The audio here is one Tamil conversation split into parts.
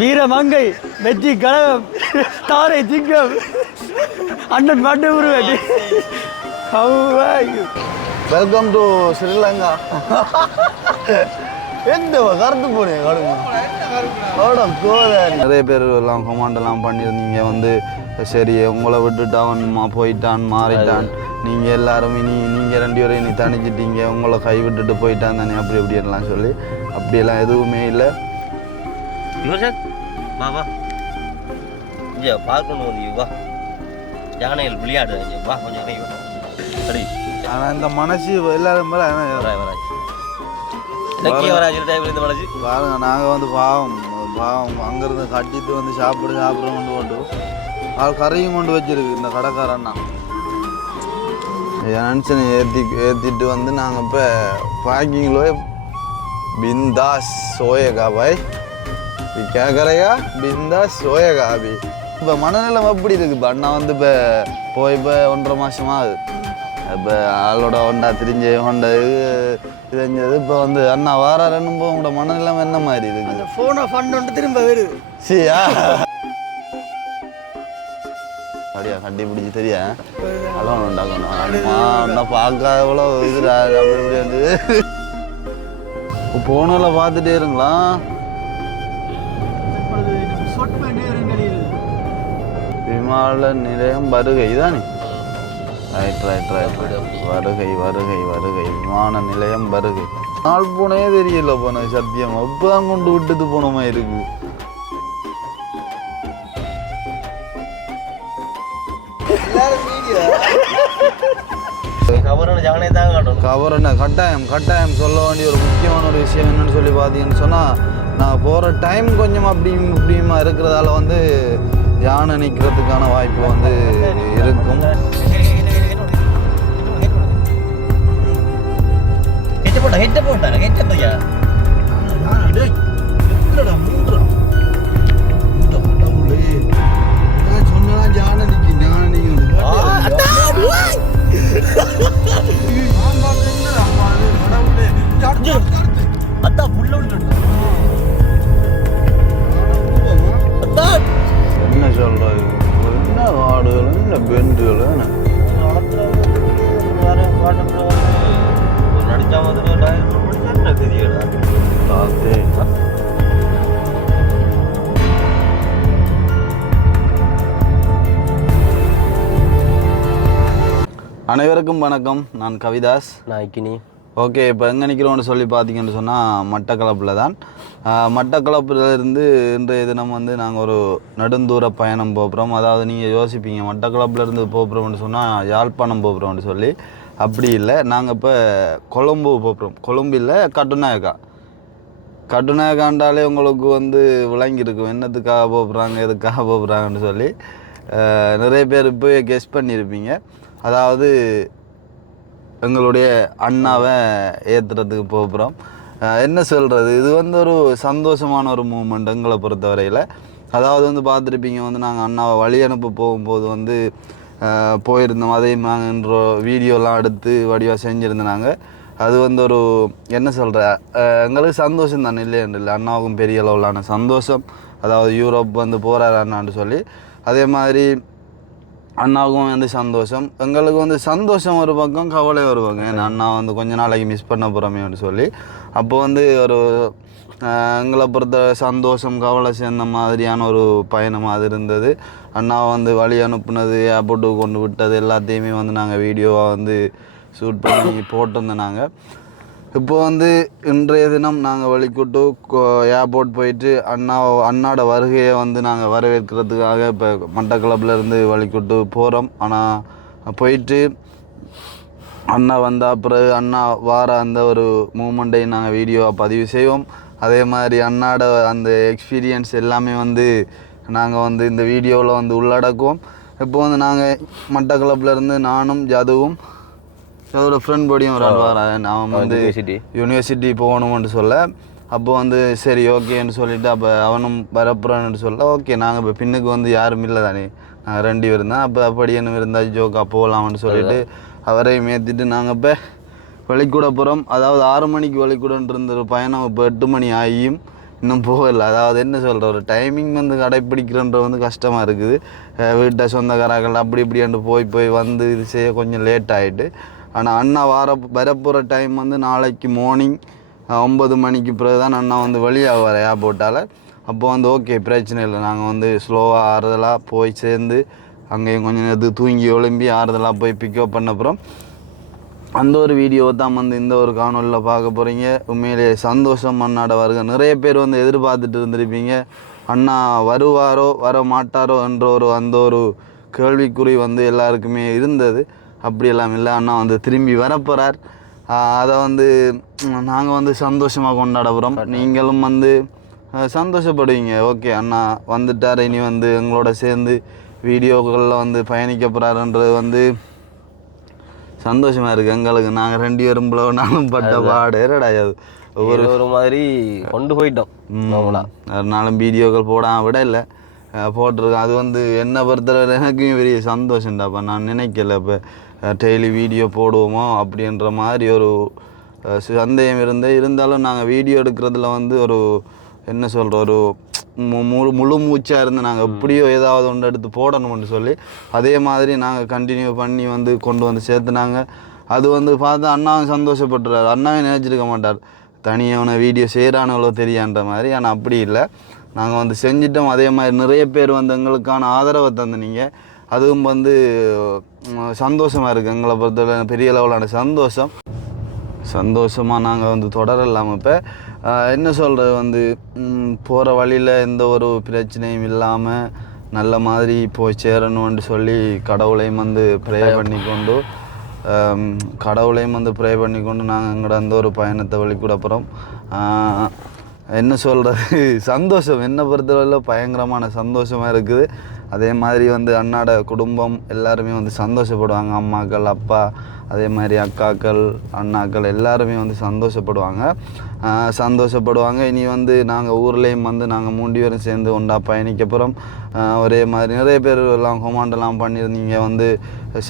வீரமங்கை வெற்றி கழகம் தாரை திங்கம் அண்ணன் பாட்டு உருவாட்டி. Welcome to Sri Lanka. எந்த கருத்து போனீங்க நிறைய பேர் எல்லாம் கமாண்டெல்லாம் பண்ணியிருந்தீங்க வந்து சரி உங்களை விட்டுட்டு அவன் போயிட்டான் மாறிட்டான், நீங்கள் எல்லாரும் நீங்கள் 2 பேரும் இனி தனிச்சிட்டீங்க, உங்களை கை விட்டுட்டு போயிட்டான் தானே அப்படி இப்படிலாம் சொல்லி அப்படியெல்லாம் எதுவுமே இல்லை. வா இங்கே பார்க்கணும் வந்து வா யானைகள் விளையாடு வா கொஞ்சம் சரி. ஆனால் இந்த மனசு எல்லாரும் பாருங்க, நாங்கள் வந்து பாவம் அங்கேருந்து கட்டிட்டு வந்து சாப்பிட்றோம் கொண்டு ஆள் கரையும் கொண்டு வச்சிருக்கு இந்த கடைக்காரன்னா. என் நினச்சனை ஏற்றிட்டு வந்து நாங்கள் இப்போ பேக்கிங்களோ பிந்தாஸ் சோயகா பாய் கேட்குறையா பிந்தாஸ் சோயகா அபி. இப்போ மனநிலம் எப்படி இருக்குது? இப்போ அண்ணா வந்து இப்போ 1.5 மாதமாக ஆகுது. இப்போ ஆளோட ஹோண்டா திரிஞ்சு ஹோண்டா தெரிஞ்சது. இப்போ வந்து அண்ணா வாராருன்னு உங்களோட மனநிலம் என்ன மாதிரி இருக்குது? ஃபோனை ஃபண்ட் வந்து திரும்ப வருது. சரியா அப்படியா கட்டி பிடிச்சி தெரியா அலோன் உண்டாக்கணும் அண்ணா பார்க்காத எவ்வளோ இதுடா அப்படி இப்படி வந்து போனில் பார்த்துட்டே இருங்களா. விமான நிலையம் வருகை தானே? ரைட் வருகை விமான நிலையம் வருகை. நாள் போனே தெரியல போன சத்தியம் அப்பதான் கொண்டு விட்டுட்டு போனோமா இருக்கு. கவரனை கட்டாயம் சொல்ல வேண்டிய ஒரு முக்கியமான ஒரு விஷயம் என்னன்னு சொல்லி பார்த்தீங்கன்னு சொன்னால், நான் போகிற டைம் கொஞ்சம் இப்படியுமா இருக்கிறதால வந்து யானை நிற்கிறதுக்கான வாய்ப்பு வந்து இருக்கும். என்ன சொல்றாரு? என்ன வாடுகள் என்ன பெண்டுகள் நடிச்சா வந்து தெரியல. அனைவருக்கும் வணக்கம். நான் கவிதாஸ். நான் இக்கினி. ஓகே, இப்போ எங்கே நிற்கிறோன்னு சொல்லி பார்த்தீங்கன்னு சொன்னால் மட்டக்களப்பில் தான். மட்டக்களப்பிலிருந்து இன்றைய தினம் வந்து நாங்கள் ஒரு நெடுந்தூர பயணம் போகிறோம். அதாவது நீங்கள் யோசிப்பீங்க மட்டக்களப்பிலேருந்து போகிறோம்னு சொன்னால் யாழ்ப்பாணம் போகிறோம்னு சொல்லி. அப்படி இல்லை, நாங்கள் இப்போ கொழும்பு போகிறோம். கொழும்பு இல்லை, கட்டுநாயக்காண்டாலே உங்களுக்கு வந்து விளங்கியிருக்கும் என்னத்துக்காக போகிறாங்க எதுக்காக போகிறாங்கன்னு சொல்லி. நிறைய பேர் இப்போ கெஸ் பண்ணியிருப்பீங்க. அதாவது எங்களுடைய அண்ணாவை ஏற்றுறதுக்கு போகிறோம். என்ன சொல்கிறது, இது வந்து ஒரு சந்தோஷமான ஒரு மூமெண்ட் எங்களை பொறுத்தவரையில். அதாவது வந்து பார்த்துருப்பீங்க வந்து நாங்கள் அண்ணாவை வழி அனுப்ப போகும்போது வந்து போயிருந்தோம். அதையும் நாங்கள் வீடியோலாம் எடுத்து வடிவாக செஞ்சுருந்தாங்க. அது வந்து ஒரு என்ன சொல்கிற எங்களுக்கு சந்தோஷம் தானே இல்லை அண்ணாவுக்கும் பெரிய அளவிலான சந்தோஷம். அதாவது யூரோப் வந்து போகிறாரு அண்ணான்னு சொல்லி. அதே மாதிரி அண்ணாவுக்கும் வந்து சந்தோஷம். எங்களுக்கு வந்து சந்தோஷம் ஒரு பக்கம், கவலை ஒரு பக்கம். ஏன்னா அண்ணா வந்து கொஞ்ச நாளைக்கு மிஸ் பண்ண போகிறோமேன்னு சொல்லி. அப்போ வந்து ஒரு எங்களை பொறுத்த சந்தோஷம் கவலை சேர்ந்த மாதிரியான ஒரு பயணமாக அது இருந்தது. அண்ணாவை வந்து வழி அனுப்புனது, ஏர்போர்ட்டுக்கு கொண்டு விட்டது எல்லாத்தையுமே வந்து நாங்கள் வீடியோவாக வந்து ஷூட் பண்ணி போட்டிருந்தோம். நாங்கள் இப்போ வந்து இன்றைய தினம் நாங்கள் வழிக்கூட்டு ஏர்போர்ட் போயிட்டு அண்ணாட வருகையை வந்து நாங்கள் வரவேற்கிறதுக்காக இப்போ மட்டக்களப்பிலேருந்து வழிக்கூட்டு போகிறோம். ஆனால் போயிட்டு அண்ணா வந்தால் பிறகு அண்ணா வார அந்த ஒரு மூமெண்ட்டையும் நாங்கள் வீடியோவாக பதிவு செய்வோம். அதே மாதிரி அண்ணாட அந்த எக்ஸ்பீரியன்ஸ் எல்லாமே வந்து நாங்கள் வந்து இந்த வீடியோவில் வந்து உள்ளடக்குவோம். இப்போ வந்து நாங்கள் மட்டக்களப்பிலேருந்து நானும் ஜதுவும் அதோட ஃப்ரெண்ட் படியும் ஒரு ஆள் வரான். அவன் வந்து யூனிவர்சிட்டி போகணும்னு சொல்ல. அப்போ வந்து சரி ஓகேன்னு சொல்லிவிட்டு அப்போ அவனும் வரப்புறான்னு சொல்ல. ஓகே நாங்கள் இப்போ பின்னுக்கு வந்து யாரும் இல்லை தானே, நாங்கள் 2 பேர் தான். அப்போ அப்படியே இருந்தால் ஜோக்கா போகலாம்னு சொல்லிவிட்டு அவரையும் ஏற்றிட்டு நாங்கள் இப்போ வழிக்கூட போகிறோம். அதாவது 6 மணிக்கு வழிக்கூடன்ட்டு இருந்த ஒரு பயணம் இப்போ 8 மணி ஆகியும் இன்னும் போகலை. அதாவது என்ன சொல்கிற ஒரு டைமிங் வந்து கடைப்பிடிக்கிறன்ற வந்து கஷ்டமாக இருக்குது. வீட்டை சொந்தக்காரர்கள் அப்படி இப்படியாண்டு போய் வந்து இது செய்ய கொஞ்சம் லேட் ஆகிட்டு. ஆனால் அண்ணா வரப்போகிற டைம் வந்து நாளைக்கு மார்னிங் 9 மணிக்கு பிறகு தான் அண்ணா வந்து வெளியாக வர ஏர்போர்ட்டால். அப்போ வந்து ஓகே பிரச்சனை இல்லை, நாங்கள் வந்து ஸ்லோவாக ஆறுதலாக போய் சேர்ந்து அங்கேயும் கொஞ்சம் நேரத்துக்கு தூங்கி ஒழும்பி ஆறுதலாக போய் பிக்கப் பண்ண அப்புறம் அந்த ஒரு வீடியோவை தான் வந்து இந்த ஒரு காணொலியில் பார்க்க போகிறீங்க. உண்மையிலேயே சந்தோஷம் அண்ணாட வருக. நிறைய பேர் வந்து எதிர்பார்த்துட்டு இருந்திருப்பீங்க, அண்ணா வருவாரோ வர மாட்டாரோ என்ற அந்த ஒரு கேள்விக்குறி வந்து எல்லாருக்குமே இருந்தது. அப்படியெல்லாம் இல்லை, அண்ணா வந்து திரும்பி வரப்போகிறார். அதை வந்து நாங்கள் வந்து சந்தோஷமாக கொண்டாட போகிறோம். நீங்களும் வந்து சந்தோஷப்படுவீங்க. ஓகே அண்ணா வந்துட்டார், இனி வந்து எங்களோட சேர்ந்து வீடியோக்களில் வந்து பயணிக்க போகிறாருன்றது வந்து சந்தோஷமாக இருக்குது எங்களுக்கு. நாங்கள் 2 பேரும் நானும் பட்ட பாடு ஏறடாது ஒரு மாதிரி கொண்டு போயிட்டோம். நாளும் வீடியோக்கள் போடாமல் விட இல்லை, போட்டிருக்கேன். அது வந்து என்னை பொறுத்தவரை எனக்கும் பெரிய சந்தோஷம்டாப்பா. நான் நினைக்கல இப்போ டெய்லி வீடியோ போடுவோமோ அப்படின்ற மாதிரி ஒரு சந்தேகம் இருந்தாலும் நாங்கள் வீடியோ எடுக்கிறதுல வந்து ஒரு என்ன சொல்கிற ஒரு முழு மூச்சாக இருந்து நாங்கள் எப்படியோ ஏதாவது ஒன்று எடுத்து போடணும்னு சொல்லி அதே மாதிரி நாங்கள் கண்டினியூ பண்ணி வந்து கொண்டு வந்து சேர்த்துனாங்க. அது வந்து பார்த்து அண்ணாவும் சந்தோஷப்பட்டுறாரு. அண்ணாவே நினச்சிருக்க மாட்டார் தனியான வீடியோ செய்கிறானவளோ தெரியான்ற மாதிரி. ஆனால் அப்படி இல்லை, நாங்கள் வந்து செஞ்சிட்டோம். அதே மாதிரி நிறைய பேர் வந்து எங்களுக்கான ஆதரவை தந்துனீங்க. அதுவும் வந்து சந்தோஷமாக இருக்குது. எங்களை பொறுத்தவரை பெரிய லெவலான சந்தோஷமாக நாங்கள் வந்து தொடரலாம். இப்போ என்ன சொல்கிறது வந்து போகிற வழியில் எந்த ஒரு பிரச்சனையும் இல்லாமல் நல்ல மாதிரி போய் சேரணும்னு சொல்லி கடவுளையும் வந்து ப்ரே பண்ணிக்கொண்டு நாங்கள் எங்களோட அந்த ஒரு பயணத்தை வழிக்கூட அப்புறம் என்ன சொல்கிறது சந்தோஷம் என்னை பொறுத்தவரையில் பயங்கரமான சந்தோஷமாக இருக்குது. அதே மாதிரி வந்து அண்ணாட குடும்பம் எல்லாருமே வந்து சந்தோஷப்படுவாங்க. அம்மாக்கள், அப்பா, அதே மாதிரி அக்காக்கள், அண்ணாக்கள் எல்லாருமே வந்து சந்தோஷப்படுவாங்க. இனி வந்து நாங்கள் ஊர்லேயும் வந்து நாங்கள் 3 பேரும் சேர்ந்து ஒன்றா பயணிக்க போகிறோம். ஒரே மாதிரி நிறைய பேர் எல்லாம் கொமாண்டெல்லாம் பண்ணியிருந்தீங்க வந்து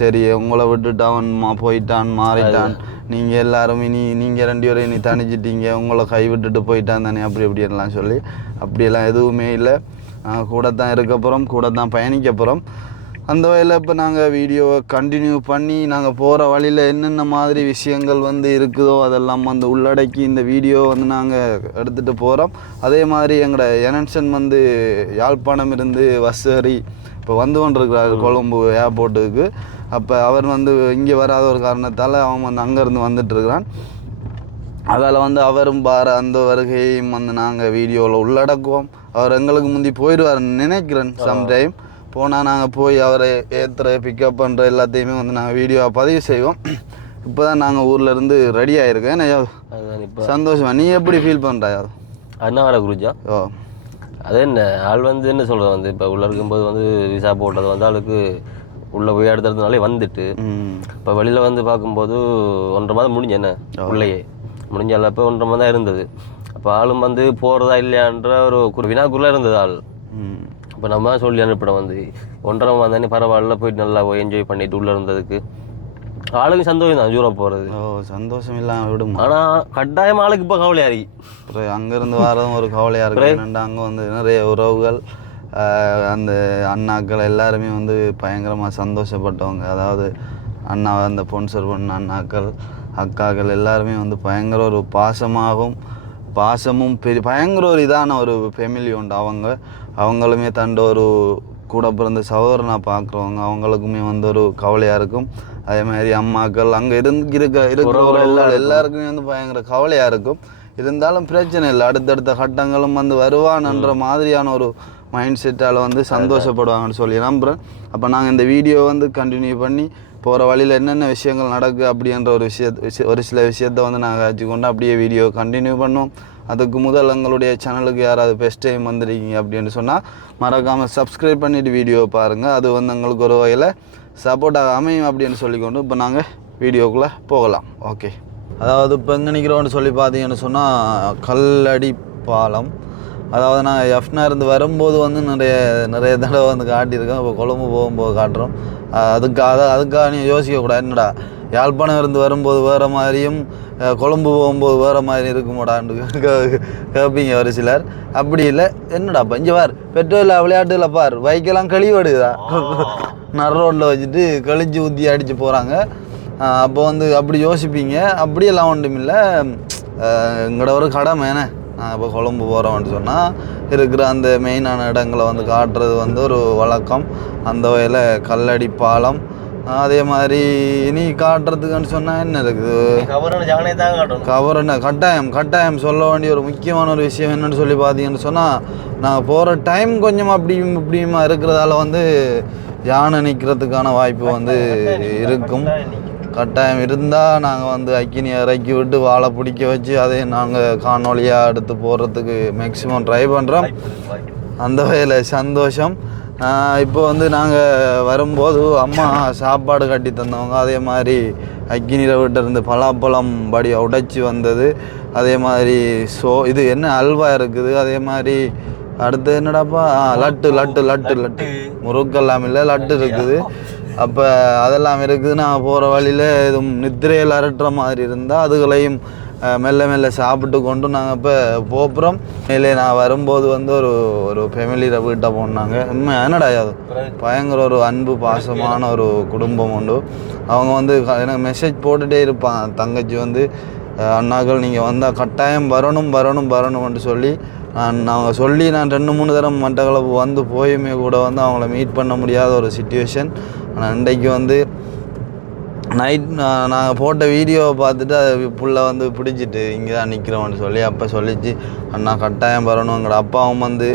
சரி உங்களை விட்டுட்டு அவன் போயிட்டான் மாறிட்டான், நீங்கள் எல்லாரும் நீங்கள் 2 பேரும் இனி தனிச்சிட்டீங்க, உங்களை கை விட்டுட்டு போயிட்டான் தானே அப்படி இப்படியெல்லாம் சொல்லி அப்படியெல்லாம் எதுவுமே இல்லை. கூட தான் இருக்க போகிறோம், கூட தான் பயணிக்க போகிறோம். அந்த வகையில் இப்போ நாங்கள் வீடியோவை கண்டினியூ பண்ணி நாங்கள் போகிற வழியில் என்னென்ன மாதிரி விஷயங்கள் வந்து இருக்குதோ அதெல்லாம் வந்து உள்ளடக்கி இந்த வீடியோ வந்து நாங்கள் எடுத்துகிட்டு போகிறோம். அதே மாதிரி எங்களோட எனன்சன் வந்து யாழ்ப்பாணம் இருந்து வசரி இப்போ வந்து கொண்டிருக்கிறார் கொழும்பு ஏர்போர்ட்டுக்கு. அப்போ அவர் வந்து இங்கே வராத ஒரு காரணத்தால் அவன் வந்து அங்கேருந்து வந்துட்டுருக்கிறான். அதில் வந்து அவரும் அந்த வருகையும் வந்து நாங்கள் வீடியோவில் உள்ளடக்குவோம். அவர் எங்களுக்கு முந்தி போயிடுவார்னு நினைக்கிறேன். சம்டைம் போனால் நாங்கள் போய் அவரை ஏற்றுற பிக்கப் பண்ணுற எல்லாத்தையுமே வந்து நாங்கள் வீடியோவை பதிவு செய்வோம். இப்போ தான் நாங்கள் ஊரில் இருந்து ரெடி ஆகிருக்கேன். என்ன சந்தோஷமா, நீ எப்படி ஃபீல் பண்ணுறாயா? அண்ணா வர குருஜா. ஓ அது என்ன ஆள் வந்து என்ன சொல்கிறது வந்து இப்போ உள்ளே இருக்கும்போது வந்து விசா போட்டது வந்து ஆளுக்கு உள்ளே போய் அடுத்தடுத்தனாலே வந்துட்டு இப்போ வெளியில் வந்து பார்க்கும்போது 1.5 மாதம் முடிஞ்ச என்ன உள்ளேயே முடிஞ்சால இப்போ 1.5 மாதம் தான் இருந்தது. அப்போ ஆளும் வந்து போகிறதா இல்லையான்ற ஒரு வினாக்குள்ளே இருந்தது ஆள். இப்போ நம்ம சொல்லி அனுப்பிட வந்து 1.5 மாதம் தானே பரவாயில்ல போயிட்டு நல்லா போய் என்ஜாய் பண்ணிட்டு உள்ளே இருந்ததுக்கு ஆளுக்கு சந்தோஷம் தான் ஜூரா போகிறது. சந்தோஷம் இல்லாமல் விடும். ஆனால் கட்டாயம் ஆளுக்கு இப்போ கவலையாக இருக்கு. அங்கேருந்து வரதும் ஒரு கவலையாக இருக்கு. என்னென்னா அங்கே வந்து நிறைய உறவுகள் அந்த அண்ணாக்கள் எல்லாருமே வந்து பயங்கரமாக சந்தோஷப்பட்டவங்க. அதாவது அண்ணா அந்த ஸ்பான்சர் பண்ண அண்ணாக்கள் அக்காக்கள் எல்லாருமே வந்து பயங்கர ஒரு பாசமும் பயங்கர ஒரு இதான ஒரு ஃபேமிலி உண்டு. அவங்களுமே தண்ட ஒரு கூட பிறந்த சகோதரனாக பார்க்குறவங்க அவங்களுக்குமே வந்து ஒரு கவலையாக இருக்கும். அதே மாதிரி அம்மாக்கள் அங்கே இருக்கிறவர்கள் எல்லாருக்குமே வந்து பயங்கர கவலையாக இருக்கும். இருந்தாலும் பிரச்சனை இல்லை, அடுத்தடுத்த கட்டங்களும் வந்து வருவான்ன்ற மாதிரியான ஒரு மைண்ட் செட்டால் வந்து சந்தோஷப்படுவாங்கன்னு சொல்லி நம்புகிறேன். அப்போ நாங்கள் இந்த வீடியோ வந்து கண்டினியூ பண்ணி போகிற வழியில் என்னென்ன விஷயங்கள் நடக்குது அப்படின்ற ஒரு சில விஷயத்தை வந்து நாங்கள் வச்சுக்கொண்டு அப்படியே வீடியோ கண்டினியூ பண்ணுவோம். அதுக்கு முதல் எங்களுடைய சேனலுக்கு யாராவது ஃபஸ்ட் டைம் வந்துருக்கீங்க அப்படின்னு சொன்னால் மறக்காமல் சப்ஸ்கிரைப் பண்ணிவிட்டு வீடியோ பாருங்கள். அது வந்து எங்களுக்கு ஒரு வகையில் சப்போர்ட்டாக அமையும் அப்படின்னு சொல்லிக்கொண்டு இப்போ நாங்கள் வீடியோக்குள்ளே போகலாம். ஓகே, அதாவது இப்போ எங்கே நிற்கிறோன்னு சொல்லி பார்த்தீங்கன்னு சொன்னால் கல்லடி பாலம். அதாவது நான் எஃப்னா இருந்து வரும்போது வந்து நிறைய தடவை வந்து காட்டியிருக்கேன். இப்போ கொழும்பு போகும்போது காட்டுறோம். அதுக்காக நீ யோசிக்கக்கூடாது, என்னடா யாழ்ப்பாணம் இருந்து வரும்போது வேறு மாதிரியும் கொழும்பு போகும்போது வேறு மாதிரி இருக்குமாடான்னு கேட்பீங்க ஒரு சிலர். அப்படி இல்லை, என்னடாப்பா இங்கே பார் பெட்ரோல் விளையாட்டுல பார் பைக்கெல்லாம் கழிவடுதா நர் ரோட்டில் வச்சுட்டு கழிச்சு ஊற்றி அடித்து போகிறாங்க. அப்போ வந்து அப்படி யோசிப்பீங்க. அப்படியெல்லாம் ஒன்றும் இல்லை, எங்களோட ஒரு கடமை என்ன. நாங்கள் இப்போ கொழும்பு போகிறோம்னு சொன்னால் இருக்கிற அந்த மெயினான இடங்களை வந்து காட்டுறது வந்து ஒரு வழக்கம். அந்த வகையில் கல்லடி பாலம் அதே மாதிரி இனி காட்டுறதுக்குன்னு சொன்னால் என்ன இருக்குது, கவர் என்ன கட்டாயம் சொல்ல வேண்டிய ஒரு முக்கியமான ஒரு விஷயம் என்னென்னு சொல்லி பார்த்தீங்கன்னு சொன்னால், நாங்கள் போகிற டைம் கொஞ்சம் அப்படியும் இப்படியுமா இருக்கிறதால வந்து யானை நிற்கிறதுக்கான வாய்ப்பு வந்து இருக்கும். கட்டாயம் இருந்தால் நாங்கள் வந்து அக்கினியை இறக்கி விட்டு வாழை பிடிக்க வச்சு அதையும் நாங்கள் காணொலியாக எடுத்து போடுறதுக்கு மேக்ஸிமம் ட்ரை பண்ணுறோம். அந்த வகையில் சந்தோஷம். இப்போ வந்து நாங்கள் வரும்போது அம்மா சாப்பாடு கட்டி தந்தவங்க, அதே மாதிரி அக்கினியில் விட்டுருந்து பலாப்பழம் படி உடைச்சி வந்தது, அதே மாதிரி இது என்ன அல்வா இருக்குது, அதே மாதிரி அடுத்து என்னடாப்பா லட்டு முறுக்கெல்லாம் இல்லை லட்டு இருக்குது. அப்போ அதெல்லாம் இருக்குது. நான் போகிற வழியில் எதுவும் நித்திரையில் அரட்டுற மாதிரி இருந்தால் அதுகளையும் மெல்ல மெல்ல சாப்பிட்டு கொண்டு நாங்கள் இப்போ போப்புறோம். மேலே நான் வரும்போது வந்து ஒரு ஃபேமிலியில் வீட்டை போனாங்க. உண்மை என்னடா அது பயங்கர ஒரு அன்பு பாசமான ஒரு குடும்பம் உண்டு. அவங்க வந்து எனக்கு மெசேஜ் போட்டுகிட்டே இருப்பாங்க. தங்கச்சி வந்து அண்ணாக்கள் நீங்கள் வந்தால் கட்டாயம் வரணும்னு சொல்லி நாங்கள் சொல்லி நான் 2-3 தரம் மட்டக்களப்பு வந்து போயுமே கூட வந்து அவங்கள மீட் பண்ண முடியாத ஒரு சிச்சுவேஷன். ஆனால் இன்றைக்கு வந்து நைட் நாங்கள் போட்ட வீடியோவை பார்த்துட்டு அது புள்ள வந்து பிடிச்சிட்டு இங்கே தான் நிற்கிறோம்னு சொல்லி அப்போ சொல்லிச்சு, அண்ணா கட்டாயம் வரணும், எங்களோட அப்பாவும் வந்து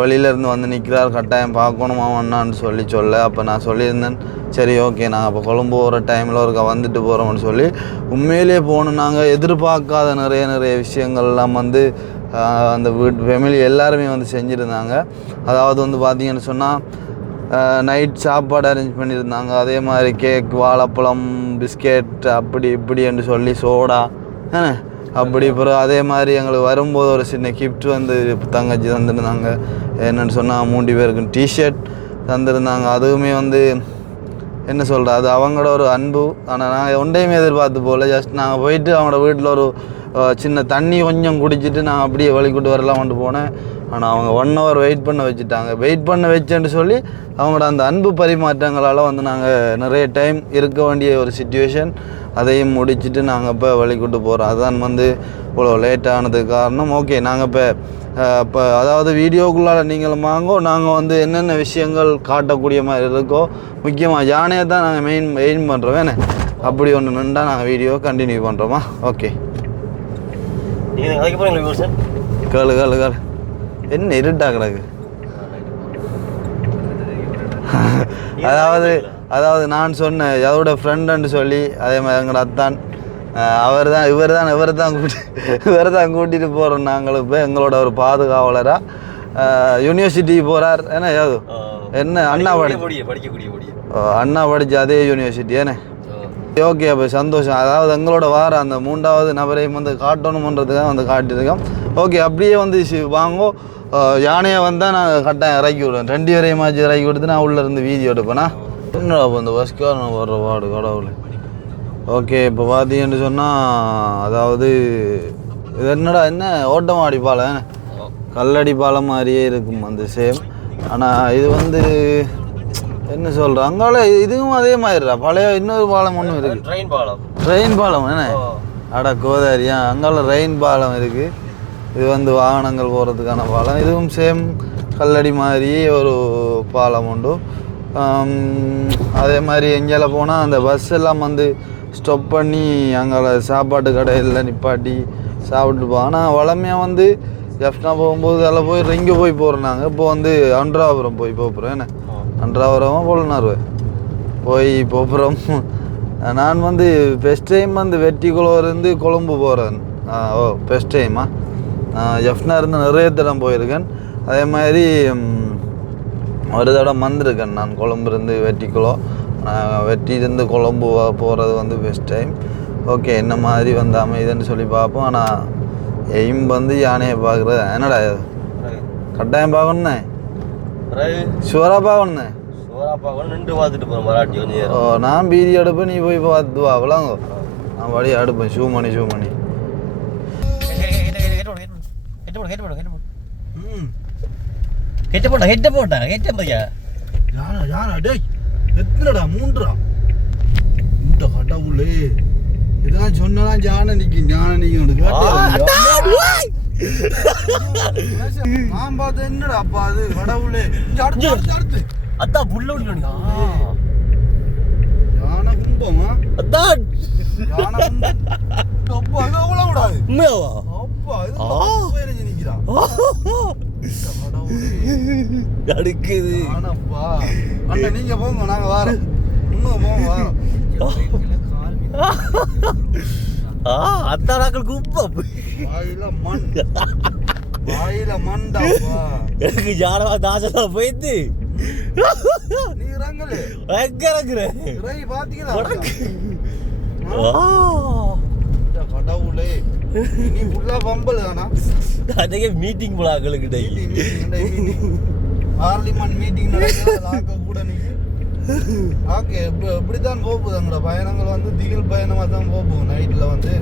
வெளியிலேருந்து வந்து நிற்கிறார், கட்டாயம் பார்க்கணுமா அண்ணான்னு சொல்ல. அப்போ நான் சொல்லியிருந்தேன், சரி ஓகே நாங்கள் அப்போ கொழும்பு போகிற டைமில் ஒருக்கா வந்துட்டு போகிறோம்னு சொல்லி உண்மையிலே போகணும். நாங்கள் எதிர்பார்க்காத நிறைய விஷயங்கள்லாம் வந்து அந்த வீட்டு ஃபேமிலி எல்லாருமே வந்து செஞ்சுருந்தாங்க. அதாவது வந்து பார்த்திங்கன்னு சொன்னால் நைட் சாப்பாடு அரேஞ்ச் பண்ணியிருந்தாங்க, அதே மாதிரி கேக், வாழைப்பழம், பிஸ்கெட் அப்படி இப்படின்னு சொல்லி சோடா அப்படி. அப்புறம் அதே மாதிரி எங்களுக்கு வரும்போது ஒரு சின்ன கிஃப்ட் வந்து தங்கச்சி தந்துருந்தாங்க. என்னென்னு சொன்னால் 3 பேருக்கு டிஷர்ட் தந்துருந்தாங்க. அதுவுமே வந்து என்ன சொல்கிற, அது அவங்களோட ஒரு அன்பு. ஆனால் நாங்கள் ஒன்றையுமே எதிர்பார்த்து போகல. ஜஸ்ட் நாங்கள் போயிட்டு அவங்களோட வீட்டில் ஒரு சின்ன தண்ணி கொஞ்சம் குடிச்சிட்டு நான் அப்படியே வழிக்கூட்டு வரலாம்னு போனேன். ஆனால் அவங்க 1 hour வெயிட் பண்ண வச்சுட்டாங்க. வெயிட் பண்ண வச்சேன்னு சொல்லி அவங்களோட அந்த அன்பு பரிமாற்றங்களால் வந்து நாங்கள் நிறைய டைம் இருக்க வேண்டிய ஒரு சிச்சுவேஷன், அதையும் முடிச்சுட்டு நாங்கள் இப்போ வழிக்கூட்டு போகிறோம். அதுதான் வந்து இவ்வளோ லேட் ஆனதுக்கு காரணம். ஓகே நாங்கள் இப்போ அதாவது வீடியோக்குள்ளால் நீங்களும் வாங்கோ, நாங்கள் வந்து என்னென்ன விஷயங்கள் காட்டக்கூடிய மாதிரி இருக்கோ, முக்கியமாக யானையை தான் நாங்கள் மெயின் பண்ணுறோம். வேணே அப்படி ஒன்று நின்றா நாங்கள் வீடியோ கண்டினியூ பண்ணுறோமா? ஓகே கேளு என்ன இருட்டா கிடக்கு. அதாவது நான் சொன்னேன் அதோட ஃப்ரெண்டுன்னு சொல்லி, அதே மாதிரி எங்களோட அத்தான் இவர் தான் கூட்டிகிட்டு போகிறோம். நாங்களும் இப்போ எங்களோட ஒரு பாதுகாவலராக யூனிவர்சிட்டிக்கு போகிறார். ஏன்னா என்ன அண்ணா படித்த அதே யூனிவர்சிட்டி ஏன்னா. ஓகே அப்போ சந்தோஷம். அதாவது எங்களோட வார அந்த 3வது நபரையும் வந்து காட்டணுமன்றதுக்காக வந்து காட்டியிருக்கோம். ஓகே அப்படியே வந்து வாங்கோ, யானையை வந்தால் நான் கட்டாயம் இறக்கி விடுவேன். 2 பேரையுமாச்சு இறக்கி கொடுத்து நான் உள்ளேருந்து வீடியோ எடுப்பேனா. என்னடா இப்போ இந்த பஸ்காரன் வர்ற வார்டு கடவுள். ஓகே இப்போ பார்த்தீங்கன்னு சொன்னால் அதாவது இது என்ன ஓட்டமாடி பாலம், கல்லடி பாலம் மாதிரியே இருக்கும் அந்த சேம். ஆனால் இது வந்து என்ன சொல்கிறேன், அங்கால இதுவும் அதே மாதிரிடா பழைய இன்னொரு பாலம் ஒன்றும் இருக்குது, ட்ரெயின் பாலம் என்ன கோதாரியா. அங்கால ரெயின் பாலம் இருக்குது. இது வந்து வாகனங்கள் போகிறதுக்கான பாலம். இதுவும் சேம் கல்லடி மாதிரி ஒரு பாலம் உண்டு. அதே மாதிரி எங்கேயால போனால் அந்த பஸ் எல்லாம் வந்து ஸ்டாப் பண்ணி அங்கே சாப்பாட்டு கடையில் நிப்பாட்டி சாப்பிட்டு போவோம். ஆனால் வளமையாக வந்து எஃப்னா போகும்போது அதில் போய் இங்கே போகிறோம். நாங்கள் இப்போ வந்து அன்றாபுரம் போகிறோம். என்ன அன்றாபுரமாக போலனார் போய் போகிறோம். நான் வந்து ஃபஸ்ட் டைம் வந்து வெற்றிக்குளூர்லேருந்து கொழும்பு போகிறேன். ஃபஸ்ட் டைமா எஃப்னா இருந்து நிறைய தடம் போயிருக்கேன். அதே மாதிரி ஒரு தடம் வந்திருக்கேன் நான் கொழும்புலேருந்து வெற்றிக்குளம். வெற்றியிலேருந்து கொழும்பு போகிறது வந்து ஃபஸ்ட் டைம். ஓகே என்ன மாதிரி வந்து அமைதுன்னு சொல்லி பார்ப்போம். ஆனால் எய்ம் வந்து யானையை பார்க்குறது என்னடா கட்டாயம் பார்க்கணுண்ணே, ஷுவராக பார்க்கணுண்ணே. நான் பீதி எடுப்பேன், நீ போய் பார்த்து வா அவ்வளோங்க. நான் வழி அடுப்பேன். ஷூ மணி ஹெட்ட போட்டா யாரா டேய் எத்தனடா 3 இந்த கடவுளே இதான் சொன்னதான் ஞான நிக்கும் நான் பார்த்து என்னடா அப்பா அது கடவுளே அடுத்து அதான் புள்ள யானை கும்பமா அதான் அப்பா இது அவ்வளோ கூடாது உண்மையாவா அப்பா இது நிக்கிறான் அடுக்குது ஆனப்பா அண்ணா நீங்க போங்க நாங்க வாரோம் இன்னும் போங்க வாரோம் அத்தானாக்கள் குப்பா வாயில மண்டாப்பா எனக்கு ஜானவா தாசலா போயிட்டு நீ இறங்கலே இறங்குறேன் பாத்தீங்களா கடவுளே நீ ஃபுல்லா பம்பல் தானா அதே மீட்டிங் போல ஆக்களுக்கு பார்லிமெண்ட் மீட்டிங் நடக்க கூட நீங்க ஓகே இப்படித்தான் போகுதுங்களா பயணங்கள் வந்து திகில் பயணமாக தான் போகும் நைட்டில் வந்து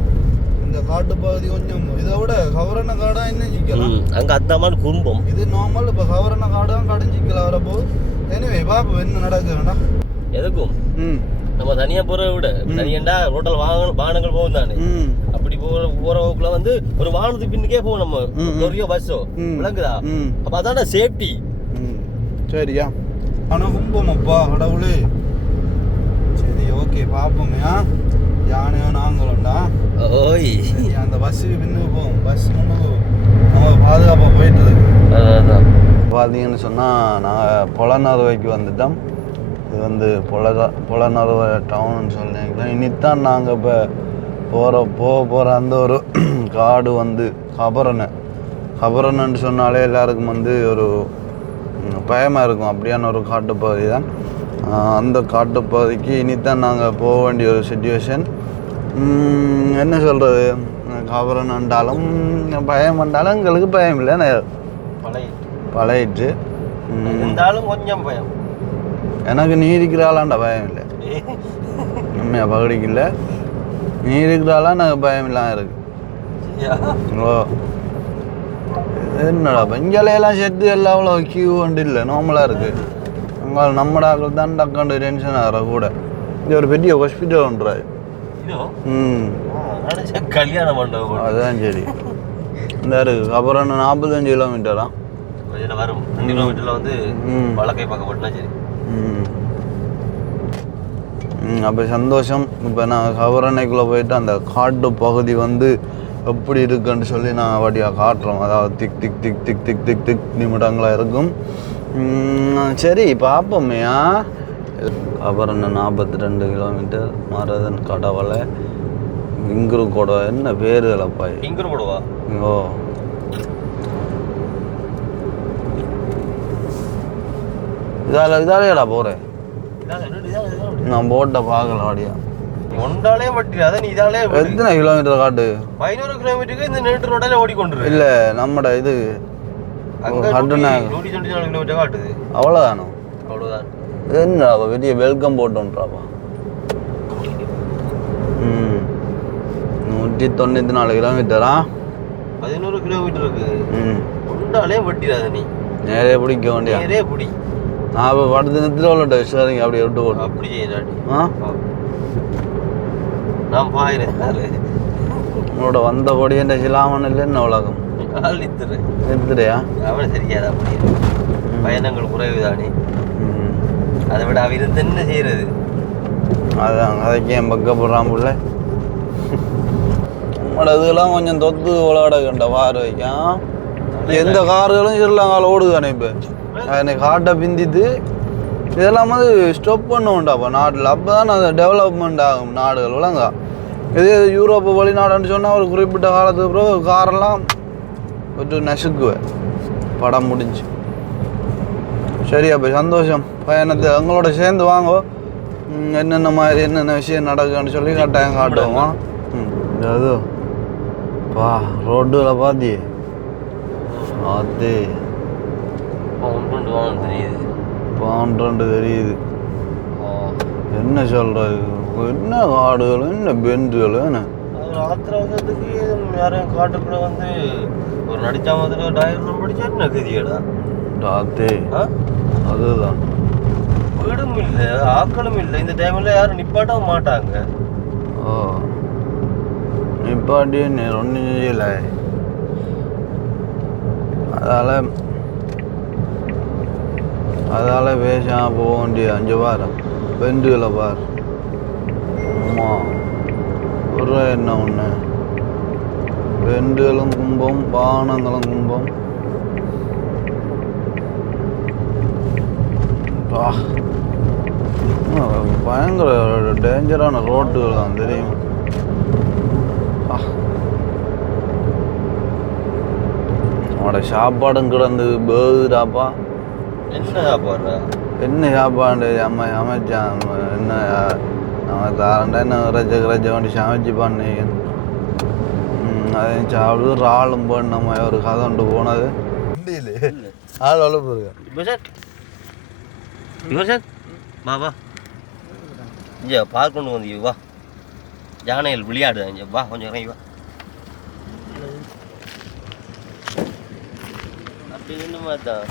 இந்த காட்டு பகுதி கொஞ்சம் இதை விட கவரண காடா என்ன சிக்கலாம் அங்கே அத்தமான குடும்பம் இது நார்மல் இப்போ கவரண காடாக கடைஞ்சிக்கலாம் வரப்போ எனவே பாப்போம் என்ன நடக்கு வேண்டாம் எதுக்கும் நம்ம தனியாக போகிறத விட தனியாண்டா ரோட்டில் வாகனங்கள் போகும் தானே அப்படி போகிற வகுப்புல வந்து ஒரு வாகனத்துக்கு பின்னுக்கே போகும் நம்ம லொரியோ பஸ்ஸோ விளங்குதா அப்போ அதான சேஃப்டி சரியா ஆனால் கும்பமப்பா கடவுளே சரி ஓகே பார்ப்போமே யானையோ நாங்களும்டா ஓய் அந்த பஸ்ஸுக்கு பின்னுக்கு போவோம் பஸ் முன்னுக்கு நம்ம பாதுகாப்பாக போயிட்டு இருக்கு அதான் பார்த்தீங்கன்னு சொன்னால் நாங்கள் பொலனறுவைக்கு வந்துட்டோம். இது வந்து பொலனறுவை டவுன்னு சொல்லிங்களேன். இனித்தான் நாங்கள் இப்போ போகிற அந்த ஒரு காடு வந்து கபரன்னு சொன்னாலே எல்லாருக்கும் வந்து ஒரு பயமாக இருக்கும். அப்படியான ஒரு காட்டுப்பகுதி தான். அந்த காட்டுப்பகுதிக்கு இனித்தான் நாங்கள் போக வேண்டிய ஒரு சிச்சுவேஷன். என்ன சொல்கிறது, கபரன் என்றாலும் பயம் என்றாலும் எங்களுக்கு பயம் இல்லை, பழையிட்டு இருந்தாலும் கொஞ்சம் பயம். எனக்கு நீ இருக்கிறாளாண்டா பயம் இல்லை, உண்மையாக பகடிக்கு இல்லை. நீ இருக்கிறாளா எனக்கு பயம் இல்லாமல் இருக்கு. ஓ என்னடா பெஞ்சலையெல்லாம் செட்டு எல்லாம் அவ்வளோ கியூ வண்டி இல்லை, நார்மலாக இருக்குது. அங்கே நம்ம டாக்டர் தான் டக்காண்டு டென்ஷன் ஆகிற கூட. இது ஒரு பெரிய ஹாஸ்பிட்டல் ஒன்றாது. கல்யாண மண்டபம் அதுதான் சரி. இந்த இருக்குது அப்புறம் 45 கிலோமீட்டரா வரும். 2 கிலோமீட்டரில் வந்து வழக்கை பார்க்கப்பட்டுனா சரி. அப்போ சந்தோஷம். இப்போ நான் கவரணைக்குள்ளே போயிட்டு அந்த காட்டு பகுதி வந்து எப்படி இருக்குன்னு சொல்லி நான் வடியாக காட்டுறோம். அதாவது திக் திக் திக் திக் திக் திக் திக் நிமிடங்களாக இருக்கும். சரி பார்ப்போமே. அப்புறம் 42 கிலோமீட்டர் மரதன் கடவலை இங்குரு கூட என்ன பேருகளப்பா இங்குரு கூடவா? ஓ இதாலேடா போகிறேன். நான் போட்டை பார்க்கல வாடியா. ஒன்றாலே வட்டி அதை நீ இதாலே எத்தனை கிலோமீட்டர் காட்டு? 500 கிலோமீட்டருக்கு இந்த நேற்று ரோட்டாலே ஓடிக்கொண்டு இல்லை நம்மட இது 124 கிலோமீட்டர் காட்டுது. அவ்வளோதானோ? அவ்வளோதான். என்ன பெரிய வெல்கம் போட்டோன்றாப்பா. 194 கிலோமீட்டரா? 11 கிலோமீட்டருக்கு ஒன்றாலே வட்டிடாத நீ நேரே பிடிக்க வேண்டிய நேரே பிடி. நான் இப்போ படுத்து நிறுத்திட்டு உள்ளட்ட சரிங்க அப்படியே விட்டு போட்டு அப்படி செய்யலாட்டி நான் பாயிறேன். உன்னோட வந்தபடி என்ன சிலாமன் இல்லை என்ன உலகம் நிறுத்துறியா? அவன் சரியாதா அப்படி பயணங்கள் குறைவுதானே. அதை விட அவ இருந்து என்ன செய்யறது? அதான் அதைக்கு என் பக்கப்படுறான் பிள்ளை. நம்மளோட இதெல்லாம் கொஞ்சம் தொத்து விளையாட கண்ட பாரு வைக்கான். எந்த கார்களும் இருளாங்கால ஓடுதானே இப்போ எனக்கு காட்டை பிந்தித்து இதெல்லாம் வந்து ஸ்டாப் பண்ணுவோண்டாப்பா நாட்டில். அப்போ தான் அது டெவலப்மெண்ட் ஆகும் நாடுகள் விளங்கா. இதே யூரோப்பு வெளிநாடுன்னு சொன்னால் ஒரு குறிப்பிட்ட காலத்துக்கு அப்புறம் காரெல்லாம் கொஞ்சம் நசுக்குவேன் படம் முடிஞ்சு. சரி அப்போ சந்தோஷம். பயணத்தை எங்களோட சேர்ந்து வாங்கோ. என்னென்ன மாதிரி என்னென்ன விஷயம் நடக்குன்னு சொல்லி கட்டாயம் காட்டுவோமா. அது பா ரோட்டில் பார்த்தி அது தெரியுது பவுண்ட் தெரியுது. என்ன சொல்கிறது என்ன காடுகள் என்ன பெண்டுகள் என்ன ஆத்திர அவசரத்துக்கு யாரையும் காட்டுக்குள்ள வந்து ஒரு நடிச்சா மாதிரி டயர் படிச்சா என்ன கதியடா ராத்தே அதுதான் வீடும் இல்லை ஆக்களும் இல்லை இந்த டைம்ல யாரும் நிப்பாட்டவும் மாட்டாங்க ஓ நிப்பாட்டி ஒன்றும் செய்யலை அதால பேசாம போக வேண்டிய 5 வாரம் பெண்டுகளை பார் அம்மா ஒரு என்ன ஒன்று பெண்டுகளும் கும்பம் பானங்களும் கும்பம் பயங்கர டேஞ்சரான ரோட்டுகள் தான் தெரியும் அவனோட சாப்பாடும் கிடந்து பேகுதாப்பா என்ன சாப்பாடுறா என்ன சாப்பாடு அமைச்சான் என்ன நம்ம தாரண்டா என்ன ரஜ வண்டி சமைச்சு பண்ணீங்க அதையும் சாப்பிடு ஆளும் போன நம்ம ஒரு கதை கொண்டு போனது ஆள் வளர்ப்பு இருக்கா வா வா இங்கே பார்க் கொண்டு வந்து வா யானைகள் விளையாடு இங்கே வா கொஞ்சம் இறங்கி வா அப்படி என்ன மாதிரி தான்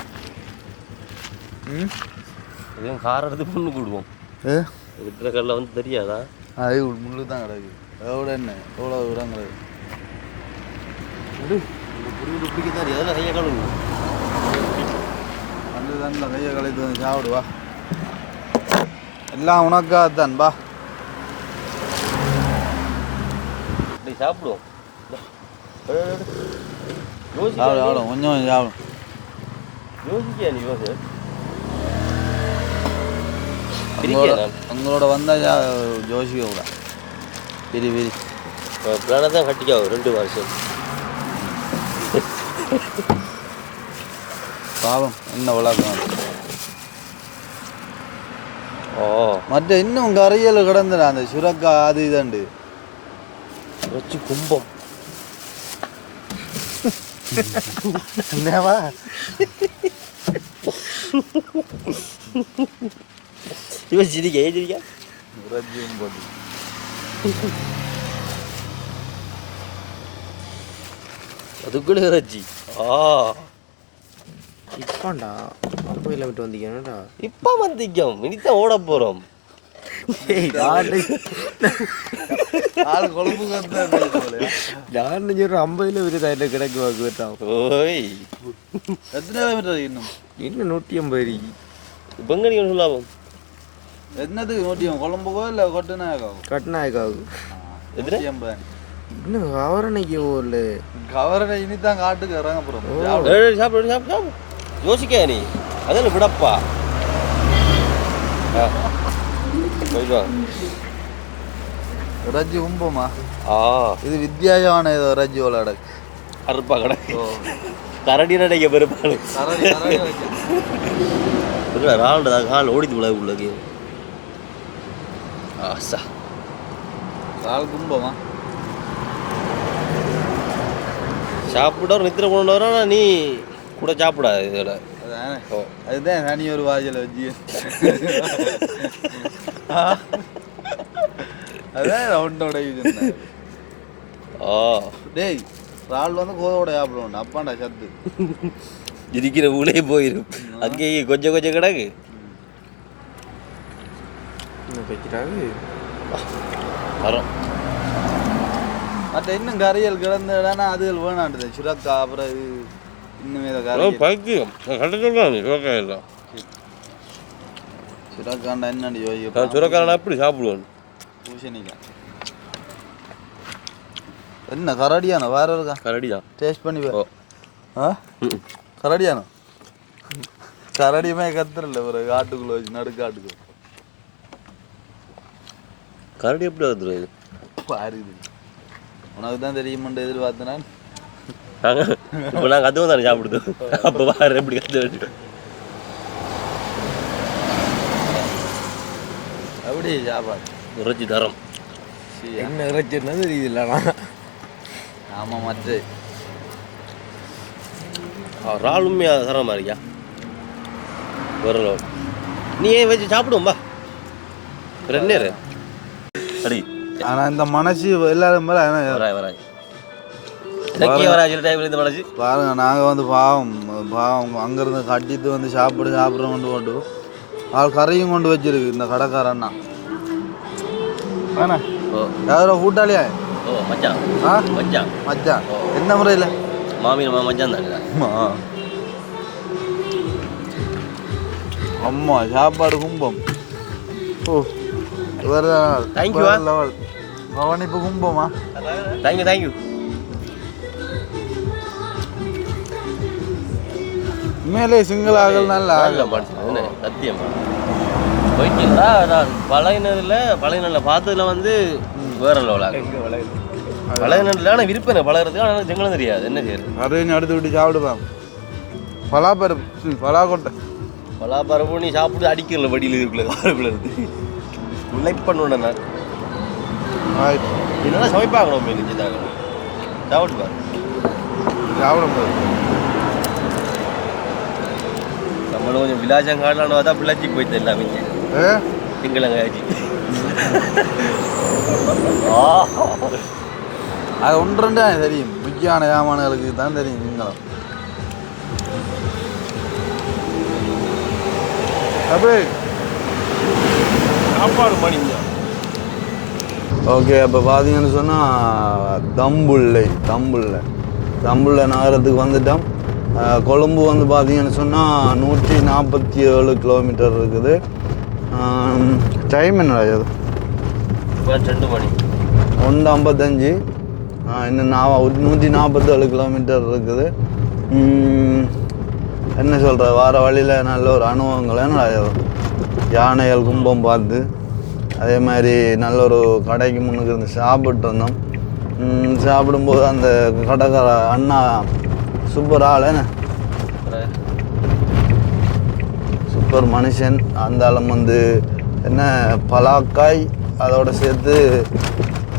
எதுவும் கார் எடுத்து பொண்ணு கூடுவோம் இருக்கிற கல்ல வந்து தெரியாதா அது முள்ளு தான் கிடக்கு எவ்வளோ என்ன எவ்வளோ இடம் கிடக்கு புரிவிட்டு பிடிக்க தான் அதெல்லாம் கையை கழுவு அந்த தானில் கையை கழித்து வந்து சாப்பிடுவா எல்லாம் உனக்காகத்தான் பா இப்படி சாப்பிடுவோம் சாப்பிடும் கொஞ்சம் கொஞ்சம் சாப்பிடும் யோசிக்கியா நீ யோசி உங்களோட வந்தால் யோசிக்க கூட பிரி பிரி பிளானை தான் கட்டிக்கோ 2 வருஷம் பாவம் என்ன விளக்கம் மற்ற இன்னும் கரையில் கிடந்துடா அந்த சுரக்கா அது இதண்டு வச்சு கும்பம் என்னவா இவன் சிரிக்க உரஜியும் போட்டு அதுக்குள்ள இறச்சி இப்பாண்டா 50 கிலோமீட்டர் வந்தீங்கடா இப்போ வந்திக்கும் இனித்தான் ஓட போகிறோம் ஆள் கொழுப்பு நான் 50 கிலோமீட்டர் கிடக்கு வாக்குட்டான் ஓய் எத்தனை கிலோமீட்டர் இன்னும் 150 இப்போ எங்கே நீங்கள் சொல்லாமோ என்னது 150 கொழம்புக்கோ இல்லை கொட்டுனாக்காவும் கட்டினாய்க்காவு எத்தனை 150 இன்னும் கவரணைக்கு ஓடல கவரனை இனித்தான் காட்டுக்கு இறங்க போகிறோம் சாப்பிடு சாப்பிடு யோசிக்க நீ அதில் விடப்பா போயிட்டு ரஜ்ஜி கும்பமா இது வித்தியாசமான ஏதோ ரஜ்ஜி விளையாட அறுப்பா கடை கரடி நடைக்க பெருப்பாடு ராள்டா கால் ஓடித்து விட உள்ளது ஆசா கால் கும்பமா சாப்பிட நித்திர கொண்டு வரா நீ கூட சாப்பிடாது இதோட அதுதான் தனி ஒரு வாஜில் வச்சு அதான் ரவுண்டோட டேய் ரால் வந்து கோதோட சாப்பிடுவோம் அப்பாண்டா சத்து இருக்கிற ஊழே போயிடும் அங்கேயே கொஞ்சம் கொஞ்சம் கிடக்கு வரோம் மற்ற இன்னும் கரையல் கிடந்தா அதுகள் வேணாண்டுது சுரக்கா அப்புறம் இன்னுமே பைத்தியம் சொல்றான் சுரக்காண்டா என்னடி யோசிக்க சுரக்காரன் எப்படி சாப்பிடுவான் பூசணிக்கா என்ன கரடியானோ வேற இருக்கா கரடி தான் டேஸ்ட் பண்ணி கரடியானோ கரடியுமே கத்துறல ஒரு காட்டுக்குள்ள வச்சு நடுக்காட்டுக்கு கரடி எப்படி கத்துறது பாருது உனக்கு தான் தெரியுமான்னு எதிர்பார்த்தனா இப்போ நாங்கள் அதுவும் தானே சாப்பிடுது அப்போ வேறு எப்படி கற்று அப்படி சாப்பாடு இறைச்சி தரம் என்ன இறைச்சின்னா தெரியுதுல்ல ஆமாம் மற்ற ரால் உண்மையாக தரமா இருக்கியா வரல நீ ஏன் வச்சு சாப்பிடுவோம்பா ரெண்டு அடி ஆனால் இந்த மனசு எல்லாரும் வராய் வராய் எனக்கே வராய் சில டைமில் இந்த மனசு பாருங்க நாங்கள் வந்து பாவம் அங்கேருந்து கட்டிட்டு வந்து சாப்பிட்றோம் கொண்டு போட்டு ஆள் கரையும் கொண்டு வச்சிருக்கு இந்த கடைக்காரன்னா வேணா யாரோ கூட்டாளியா ஓ மச்சான் மச்சான் மச்சான் என்ன முறையில் மாமியில் மச்சான் தாங்க அம்மா சாப்பாடு கும்பம் ஓ தேங்க்யூ லெவல் கவனிப்பு கும்பமா தேங்க்யூ உண்மையிலே சிங்கிள் ஆகல் நல்ல சத்தியமா போய்க்கிங்களா நான் பழையனில் பார்த்ததுல வந்து வேற லெவலாக பழையனில் ஆனால் விருப்பம் பழகிறதுக்கு ஆனால் செங்கலும் தெரியாது என்ன செய்யுது அரையும் அடுத்து விட்டு சாப்பிடுவேன் பலாக்கொட்டை பலாப்பரப்பு நீ சாப்பிட்டு அடிக்கல வடியில் இருக்குள்ள இருக்கு லைக் பண்ணுவேன் நான் இதெல்லாம் சமைப்பாகணும் மீன் செஞ்சாகணும் சாப்பிட்டு பாரு சாப்பிடும் நம்மளும் கொஞ்சம் விலாசங்காடலான்னு பார்த்தா பிள்ளைச்சி போயிட்டு எல்லாமே திங்களங்காய்ச்சி அது ஒன்று ரெண்டு தெரியும் முக்கியமான ஏமானங்களுக்கு தான் தெரியும் நீங்களும் அப்படியே சாப்பாடு மணிங்க ஓகே அப்போ பார்த்தீங்கன்னு சொன்னால் தம்புள்ள நகரத்துக்கு வந்துட்டோம் கொழும்பு வந்து பார்த்தீங்கன்னு சொன்னால் 147 கிலோமீட்டர் இருக்குது டைம் என்ன அது 2 மணி 1:55 இன்னும் 147 கிலோமீட்டர் இருக்குது என்ன சொல்கிற வார வழியில் நல்ல ஒரு அனுபவங்கள் என்ன யானைகள் கும்பம் பார்த்து அதே மாதிரி நல்ல ஒரு கடைக்கு முன்னுக்கு இருந்து சாப்பிட்டு இருந்தோம் சாப்பிடும்போது அந்த கடைக்கார அண்ணா சூப்பர் ஆள் என்ன சூப்பர் மனுஷன் அந்த ஆளும் வந்து என்ன பலாக்காய் அதோட சேர்த்து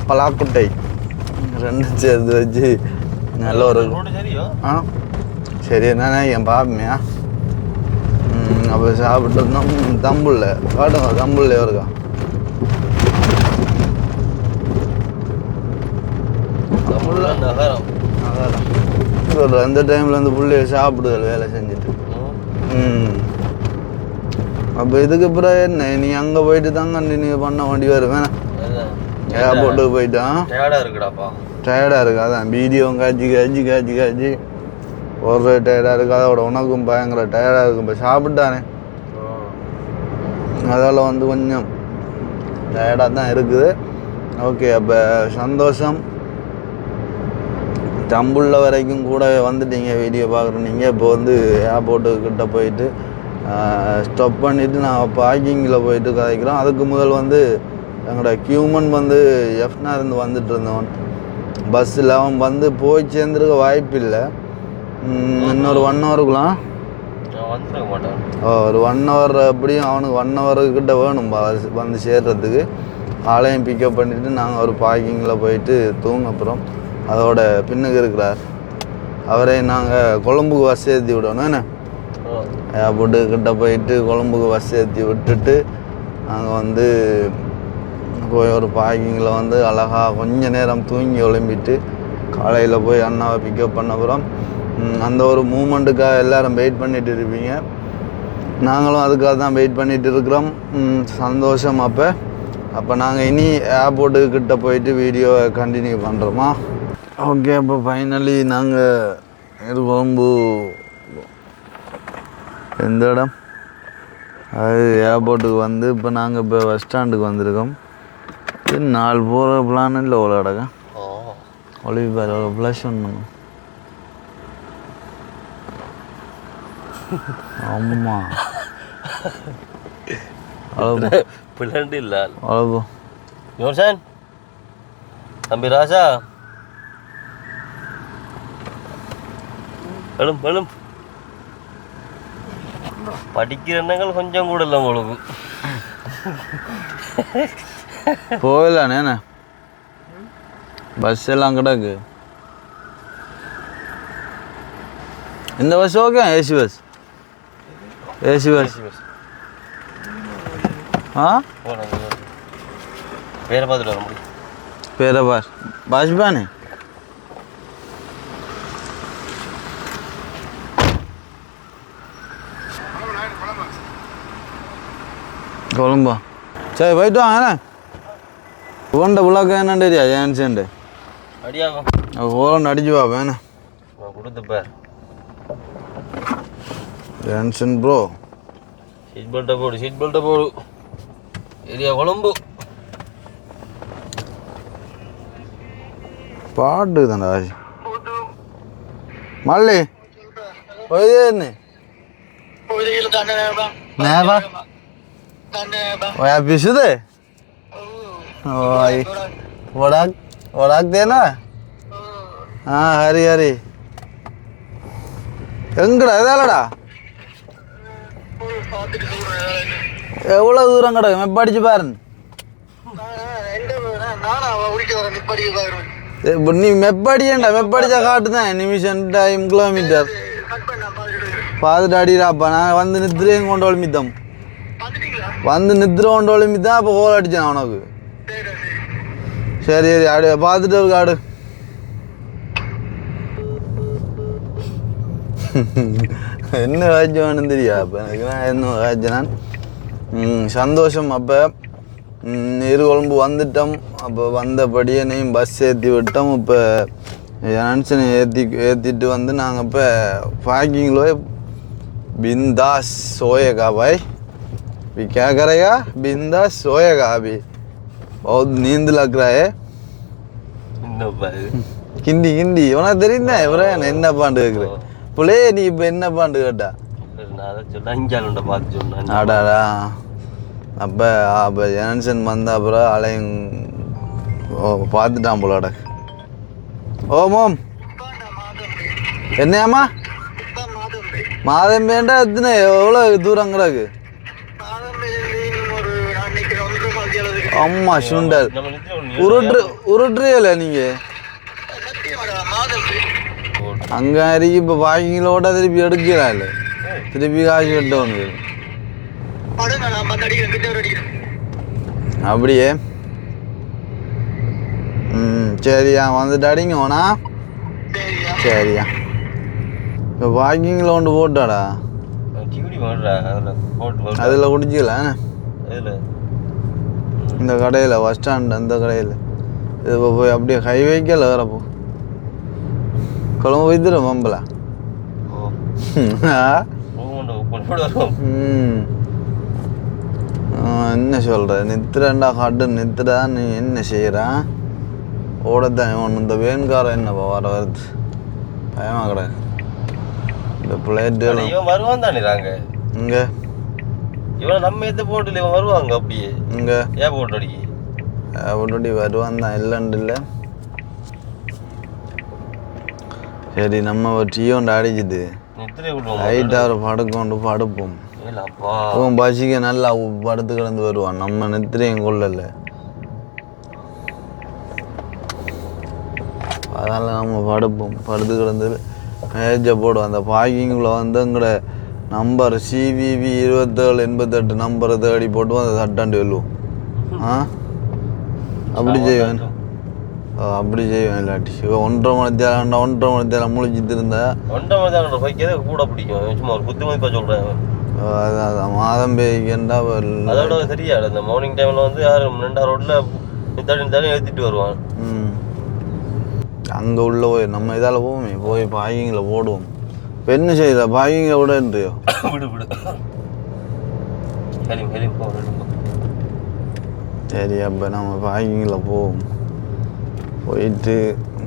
பலாக்குட்டை ரெண்டும் சேர்த்து வச்சு நல்ல ஒரு சரி என்னண்ணே என் பாப்பமையா அப்போ சாப்பிட்டு இருந்தோம் தம்புள்ள காட்டுங்க தம்புள்ள இருக்கா நகரம் அந்த டைமில் வந்து பிள்ளைய சாப்பிடுதல் வேலை செஞ்சுட்டு அப்போ இதுக்கப்புறம் என்ன நீ அங்கே போயிட்டு தான் கண்டினியூ பண்ண வேண்டி வருவேன் ஏர்போர்ட்டுக்கு போயிட்டான் டயர்டாக இருக்கு அதான் வீடியோ காய்ச்சி ஒரு டயர்டாக இருக்குது அதோட உனக்கும் பயங்கர டயர்டாக இருக்கும் இப்போ சாப்பிட்டானே அதால் வந்து கொஞ்சம் டயர்டாக தான் இருக்குது ஓகே அப்போ சந்தோஷம் தம்புள்ள வரைக்கும் கூட வந்துட்டீங்க வீடியோ பார்க்குறீங்க இப்போ வந்து ஏர்போர்ட்டுக்கிட்ட போயிட்டு ஸ்டாப் பண்ணிவிட்டு நான் பார்க்கிங்கில் போயிட்டு கதைக்கிறோம் அதுக்கு முதல் வந்து எங்களோட கியூமன் வந்து எஃப்னா இருந்து வந்துட்டு இருந்தவன் பஸ்ஸில் அவன் வந்து போய் சேர்ந்துருக்க வாய்ப்பு இல்லை இன்னொரு 1 ஹவருக்குலாம் ஒரு 1 ஹவர் அப்படியும் அவனுக்கு 1 ஹவருக்கிட்ட வேணும் வந்து சேர்றதுக்கு ஆளையும் பிக்கப் பண்ணிவிட்டு நாங்கள் ஒரு பார்க்கிங்கில் போயிட்டு அப்புறம் அதோட பின்னுக்கு இருக்கிறார் அவரையும் நாங்கள் கொழும்புக்கு பஸ் ஏற்றி விடணும் என்ன ஏர்போர்ட்டுக்கிட்ட போயிட்டு கொழும்புக்கு பஸ் ஏற்றி விட்டுட்டு நாங்கள் வந்து போய் ஒரு பார்க்கிங்கில் வந்து அழகாக கொஞ்ச நேரம் தூங்கி எழும்பிட்டு காலையில் போய் அண்ணாவை பிக்கப் பண்ண அப்புறம் அந்த ஒரு மூமெண்ட்டுக்காக எல்லோரும் வெயிட் பண்ணிகிட்டு இருப்பீங்க நாங்களும் அதுக்காக தான் வெயிட் பண்ணிகிட்டு இருக்கிறோம் சந்தோஷம் அப்போ நாங்கள் இனி ஏர்போர்ட்டுக்கிட்ட போயிட்டு வீடியோவை கண்டினியூ பண்ணுறோமா ஓகே அப்போ ஃபைனலி நாங்கள் கொழும்பு எந்த இடம் அது ஏர்போர்ட்டுக்கு வந்து இப்போ நாங்கள் இப்போ பஸ் ஸ்டாண்டுக்கு வந்திருக்கோம் இது 4 போகிற பிளான் இல்லை அவ்வளோ இடங்க ஒளிவு பாரு அவ்வளோ ப்ளஷ் பண்ணணும் அம்மா அவ்வளோ பிள்ளைண்டு இல்லை அவ்வளோ யோசன் தம்பி ராசா எழும் படிக்கிற எண்ணங்கள் கொஞ்சம் கூட இல்லை உங்களுக்கு போகலானே பஸ் எல்லாம் கிடக்கு இந்த பஸ் ஓகே ஏசி பஸ் ஆ பேரை பார்த்துட்டு வர முடியும். பேரை பார் பாஷ்பானே கொழம்பா. சரி போயிட்டு வாங்கண்ணே. உண்ட புழக்க என்னன்னு தெரியா ஜான்சன்ட்டு அடியாகும் ஓரண்டு அடிச்சு பார்ப்பேண்ணே. கொடுத்துப்பார் ஜான்சன் ப்ரோ. சீட் பெல்ட்டை போடு ஏரியா கொழம்பு. பாட்டு தானே மல்லி போயிதே पिसुदे ओळखते ना हा हरी हरी எங்கடா இதாலடா எவ்வளோ தூரம் கிடக்கு மெப்படிச்சு பாருங்க. நீ மெப்படியண்டா மெப்படிச்சா காட்டுதான் நிமிஷம் டைம் கிலோமீட்டர் பார்த்துட்டு அடிடாப்பா. நான் வந்து நித்திரையும் கொண்டு ஒளிமித்தம் வந்து நித்திர கொண்டு ஒளிமித்தான் அப்போ கோல் அடித்தேன் உனக்கு. சரி சரி ஆடு பார்த்துட்டு இருக்கு ஆடு. என்ன காய்ச்சல் வேணும் தெரியா அப்போ எனக்கு என்ன காய்ச்சல் நான் சந்தோஷம். அப்போ நீர் குழம்பு வந்துட்டோம். அப்போ வந்தபடியே நீ பஸ் ஏற்றி விட்டோம். இப்போ ஜான்சனை ஏற்றிட்டு வந்து நாங்கள் இப்போ பார்க்கிங்கில் बिंदास सोएगा भाई भी क्या करेगा बिंदास सोएगा अभी बहुत नींद लग रहा है. கிண்டி கிண்டி உனக்கு தெரியுதா இவரேன் என்ன பாண்டு கேட்குற புள்ளே நீ இப்போ என்ன பாண்டு கேட்டா ஆடாடா. அப்போ ஜான்சன் வந்த அப்புறம் அலையும் பார்த்துட்டான் போலாட. ஓமோம் என்னையாம்மா மாதம் வேண்டா எத்தனை எவ்வளோ தூரம் கிடக்கு அம்மா சுண்டல் உருட்டுறியல நீங்க அங்க அருகே இப்போ வாக்கிங்களோட திருப்பி எடுக்கிறாள் திருப்பி காசு கட்டவனு அப்படியே. சரியா வந்துட்டு அடிங்கண்ணா. சரியா இப்போ வாக்கிங்கில் ஒன்று போட்டாடா அதில் குடிச்சிக்கல இந்த கடையில் பஸ் ஸ்டாண்ட் அந்த கடையில் இது போய் அப்படியே ஹைவேக்கே வரப்போ குழம்பு வைத்துடும் மம்பல. என்ன சொல்கிற நித்திரண்டா காட்டு நித்திரா நீ என்ன செய்கிறான் ஓடத்தான் ஒன்று இந்த வேன்காரம் என்னப்பா வர வருது பயமாக கிடக்கு. இந்த பிளேட்டு வருவான் தானே நாங்க இங்கே இவன் நம்ம எந்த போட்டில் இவன் வருவாங்க அப்படியே இங்கே ஏன் போட்டு அடிக்கி போட்டு வருவான் தான் இல்லைன்னு இல்லை. சரி நம்ம ஒரு டீ ஒன்று அடிச்சுது லைட்டாக ஒரு படுக்கொண்டு படுப்போம். பசிக்க நல்லா படுத்து கிடந்து வருவான் நம்ம நித்திரையும் கொள்ளல. அதனால் நம்ம படுப்போம் படுத்து கிடந்து மேஜை போடுவோம். அந்த பார்க்கிங்கில் வந்து எங்கட நம்பர் CVV 2788 நம்பரை தேடி போட்டு அந்த தட்டாண்டு வெல்லுவோம். அப்படி செய்வேன் அப்படி செய்வேன். இல்லாட்டி 1:30 மணி தேரம் முழிச்சிட்டு இருந்தா 1:30 மணி தேரம் கூட பிடிக்கும். சும்மா ஒரு புத்திமதிப்பாக சொல்கிறேன். அதான் மாதம் பேய்க்கண்டா அதோட தெரியாது. அந்த மார்னிங் டைமில் வந்து யாரும் 2 ரோட்டில் தண்ணி ஏற்றிட்டு வருவான். அங்கே உள்ள போய் நம்ம இதால் போவோமே போய் பார்க்கிங்கில் போடுவோம். இப்போ என்ன செய்யுதா பார்க்கிங்கில் விட இருந்தியோ விடு விடு சரி. அப்போ நம்ம பார்க்கிங்கில் போவோம் போயிட்டு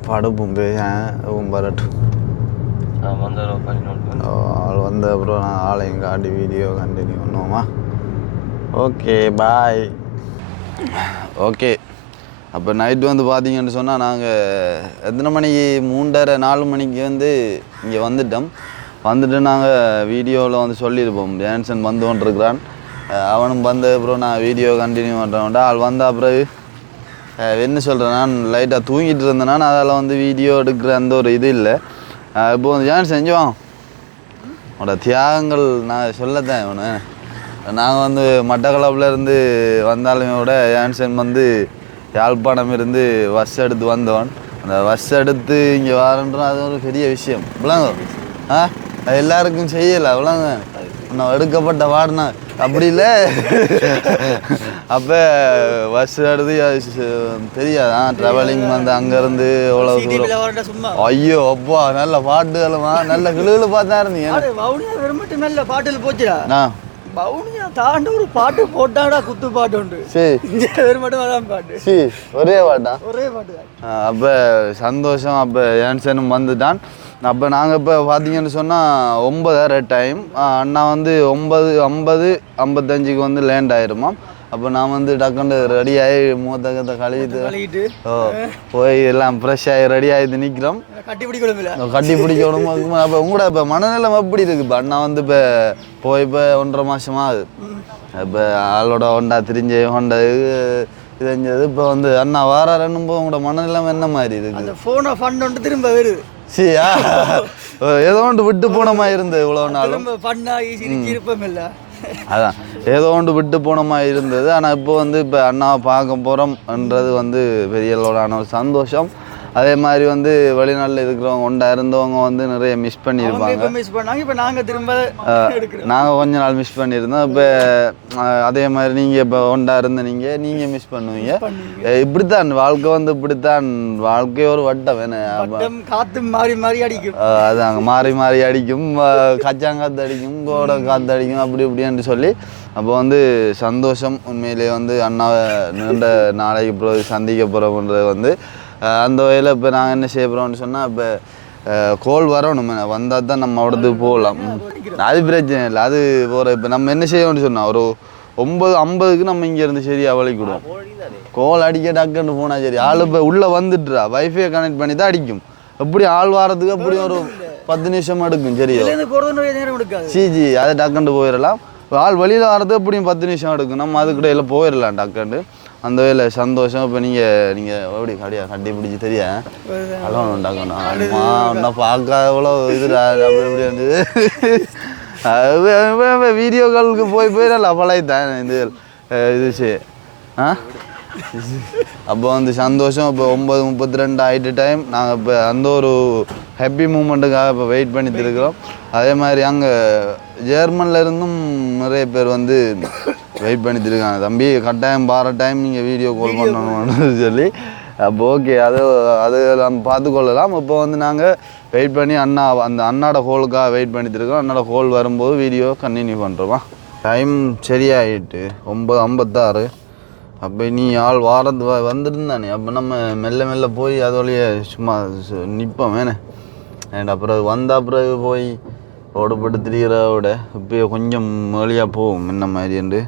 படுப்போம் பேசும் வரட்டும். ஆள் வந்த அப்புறம் நான் ஆளையும் காட்டி வீடியோ கண்டினியூ பண்ணுவோமா. Okay bye. ஓகே அப்போ நைட்டு வந்து பார்த்தீங்கன்னு சொன்னால் நாங்கள் எத்தனை மணிக்கு 3:30-4 மணிக்கு வந்து இங்கே வந்துட்டோம். வந்துட்டு நாங்கள் வீடியோவில் வந்து சொல்லியிருப்போம் ஜான்சன் வந்து கொண்டிருக்கிறான். அவனும் வந்த அப்புறம் நான் வீடியோ கண்டினியூ பண்ணுறேன்டா. ஆள் வந்த அப்புறம் என்ன சொல்கிறேன் நான் லைட்டாக தூங்கிட்டு இருந்தேன்னா அதில் வந்து வீடியோ எடுக்கிற அந்த ஒரு இது இல்லை. இப்போ வந்து ஜான்சன் செஞ்சோம் உன்னோட தியாகங்கள் நான் சொல்லத்தான் இவனு. நாங்கள் வந்து மட்டக்களப்பில் இருந்து வந்தாலுமே கூட ஜான்சன் வந்து யாழ்ப்பாணம் இருந்து பஸ் எடுத்து வந்தவன். அந்த பஸ் எடுத்து இங்கே வரன்றோம், அது ஒரு பெரிய விஷயம் விளங்க. அது எல்லாருக்கும் செய்யலை விளங்க. நான் எடுக்கப்பட்ட வாடினா அப்படி இல்லை. அப்போ பஸ் எடுத்து தெரியாதா ட்ராவலிங் வந்து அங்கேருந்து எவ்வளோ தூரம். ஐயோ அப்பா நல்ல பாட்டுகளுமா நல்ல கிளுகிழு பார்த்தா இருந்தீங்க. நல்ல பாட்டில் போச்சுடா. பவுனியா தாண்ட ஒரு பாட்டு போட்டாடா, குத்து பாட்டு உண்டு. சரி மட்டும் பாட்டு. சரி ஒரே பாட்டா? ஒரே பாட்டு. அப்போ சந்தோஷம். அப்போ ஏன்சனும் வந்துட்டான். அப்போ நாங்கள் இப்போ பார்த்தீங்கன்னு சொன்னால் 9:30 டைம். அண்ணா வந்து 9:50-55 வந்து லேண்ட் ஆயிருமா. அப்போ நான் வந்து டக்குன்னு ரெடி ஆகி மூத்தகத்தை கழுவிட்டு போய் எல்லாம் ஃப்ரெஷ் ஆகி ரெடி ஆகிட்டு நிற்கிறோம். கட்டி பிடிக்கணும். அப்போ உங்களோட இப்போ மனநிலைமை எப்படி இருக்குது? இப்போ அண்ணா வந்து இப்போ இப்போ 1.5 மாதமாக ஆகுது. இப்போ ஆளோட ஹோண்டா திரிஞ்சு ஹோண்டா தெரிஞ்சது. இப்போ வந்து அண்ணா வாராருன்னும் போது உங்களோட மனநிலைமை என்ன மாதிரி இருக்குது? ஃபோனை ஃபண்ட் ஒன்று திரும்ப வருது. சரியா ஏதோ ஒன்று விட்டு போனமா இருந்தது இவ்வளோ நாளும். அதான் ஏதோ ஒன்று விட்டு போனமா இருந்தது. ஆனால் இப்போ வந்து இப்போ அண்ணாவை பார்க்க போகிறோம்ன்றது வந்து பெரிய அளவிலான ஒரு சந்தோஷம். அதே மாதிரி வந்து வெளிநாட்டில் இருக்கிறவங்க ஒன்றா இருந்தவங்க வந்து நிறைய மிஸ் பண்ணியிருப்பாங்க. நாங்கள் கொஞ்ச நாள் மிஸ் பண்ணியிருந்தோம். இப்போ அதே மாதிரி நீங்கள் இப்போ ஒன்றா இருந்த நீங்கள் மிஸ் பண்ணுவீங்க. இப்படித்தான் வாழ்க்கை வந்து இப்படித்தான். வாழ்க்கை ஒரு வட்டம் வேணும். காற்று மாறி மாறி அடிக்கும். அதாங்க மாறி மாறி அடிக்கும். கச்சாங்காற்று அடிக்கும், கோடை காற்று அடிக்கும், அப்படி இப்படின்னு சொல்லி. அப்போ வந்து சந்தோஷம். உண்மையிலே வந்து அண்ணாவை நீண்ட நாளைக்கு பிறகு சந்திக்க போகிறோம்ன்றது வந்து அந்த வகையில் இப்போ நாங்கள் என்ன செய்ய போகிறோம்னு சொன்னால், இப்போ கோல் வரணும். வந்தால் தான் நம்ம அவடத்துக்கு போகலாம். அது பிரச்சனை இல்லை. அது போகிற இப்போ நம்ம என்ன செய்யணும்னு சொன்னால் ஒரு 9:50 நம்ம இங்கேருந்து சரியாக வலிக்கிடுவோம். கோல் அடிக்க டக்குன்னு போனால் சரி. ஆள் இப்போ உள்ளே வந்துட்டுறா வைஃபை கனெக்ட் பண்ணி தான் அடிக்கும். எப்படி ஆள் வாரத்துக்கு அப்படி ஒரு 10 நிமிஷம் எடுக்கும். சரியா சிஜி அதை டக்குண்டு போயிடலாம். ஆள் வெளியில் வரது எப்படியும் 10 நிமிஷம் எடுக்கும். நம்ம அதுக்கிடையில் போயிடலாம் டக்குண்டு. அந்த வேலை சந்தோஷம். இப்போ நீங்கள் எப்படி கடையா கட்டி பிடிச்சி தெரியா அதான் டக்குண்ணா அம்மா ஒன்றா பார்க்க எவ்வளோ இதுடா அப்படி எப்படி இருந்தது. வீடியோ காலுக்கு போயிடலாம் பழையதான் இது சரி. அப்போ வந்து சந்தோஷம். இப்போ 9:32 ஆகிட்டு டைம். நாங்கள் இப்போ அந்த ஒரு ஹாப்பி மூமெண்ட்டுக்காக இப்போ வெயிட் பண்ணிட்டு இருக்கிறோம். அதே மாதிரி அங்கே ஜெர்மனில் இருந்தும் நிறைய பேர் வந்து வெயிட் பண்ணிட்டு இருக்காங்க. தம்பி கட்டாயம் பார டைம் நீங்கள் வீடியோ கால் பண்ணணும்னு சொல்லி. அப்போ ஓகே அது நம்ம பார்த்துக்கொள்ளலாம். இப்போ வந்து நாங்கள் வெயிட் பண்ணி அண்ணாட ஹோலுக்காக வெயிட் பண்ணிட்டு இருக்கோம். அண்ணாட ஹோல் வரும்போது வீடியோ கண்டினியூ பண்ணுறோமா. டைம் சரியாயிட்டு 9:56. அப்போ நீ ஆள் வாரத்து வந்துருந்தானே. அப்போ நம்ம மெல்ல மெல்ல போய் அதோடையே சும்மா நிற்போம் வேணே. அப்புறம் வந்தால் பிறகு போய் ஓடப்பட்டு திரிகிறோட இப்போ கொஞ்சம் மேலியாக போவோம். என்ன மாதிரிண்டு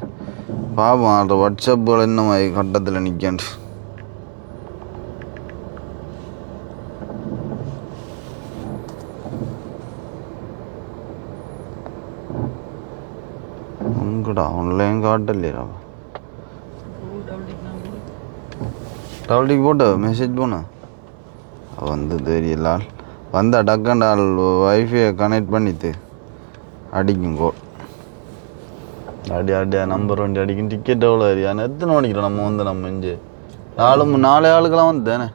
பார்ப்போம். அந்த வாட்ஸ்அப்புகள் என்ன மாதிரி கட்டத்தில் நிற்காண்டு. உங்கடா ஆன்லைன் காட்டலையா? டவுலிக்கு போட்டு மெசேஜ் போனேன் வந்து தெரியல. வந்தா டக்குண்டால் வைஃபையை கனெக்ட் பண்ணிட்டு அடிக்கும் கோல். அடியா நம்பர் வண்டி அடிக்கும். டிக்கெட் எவ்வளோ ஏரியா எத்தனை மணிக்கிறோம் நம்ம வந்து நம்ம இஞ்சி 4 ஆளுக்கெல்லாம் வந்து தானே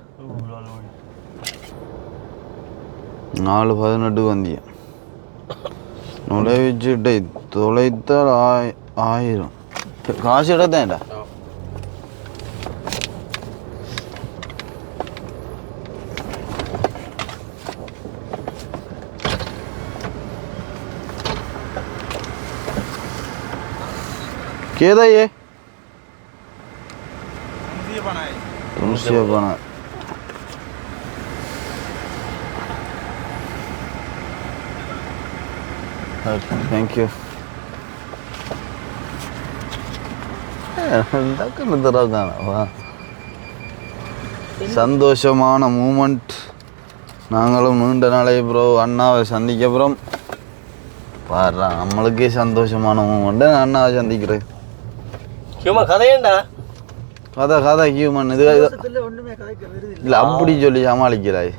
4:18 வந்திய நுழைவிச்சுட்டை தொலைத்தால் 1000 காசு எடுத்தேன்டா. केदा ये तुमसे बना थैंक यू. சந்தோஷமான மூமெண்ட். நாங்களும் நீண்ட நாளை ப்ரோ அண்ணாவை சந்திக்க அப்புறம் பாடுறா நம்மளுக்கே சந்தோஷமான மூமெண்ட்டு. அண்ணாவை சந்திக்கிறேன். கதை ஹியூமன் இது இல்லை அப்படி சொல்லி சமாளிக்கிறாய்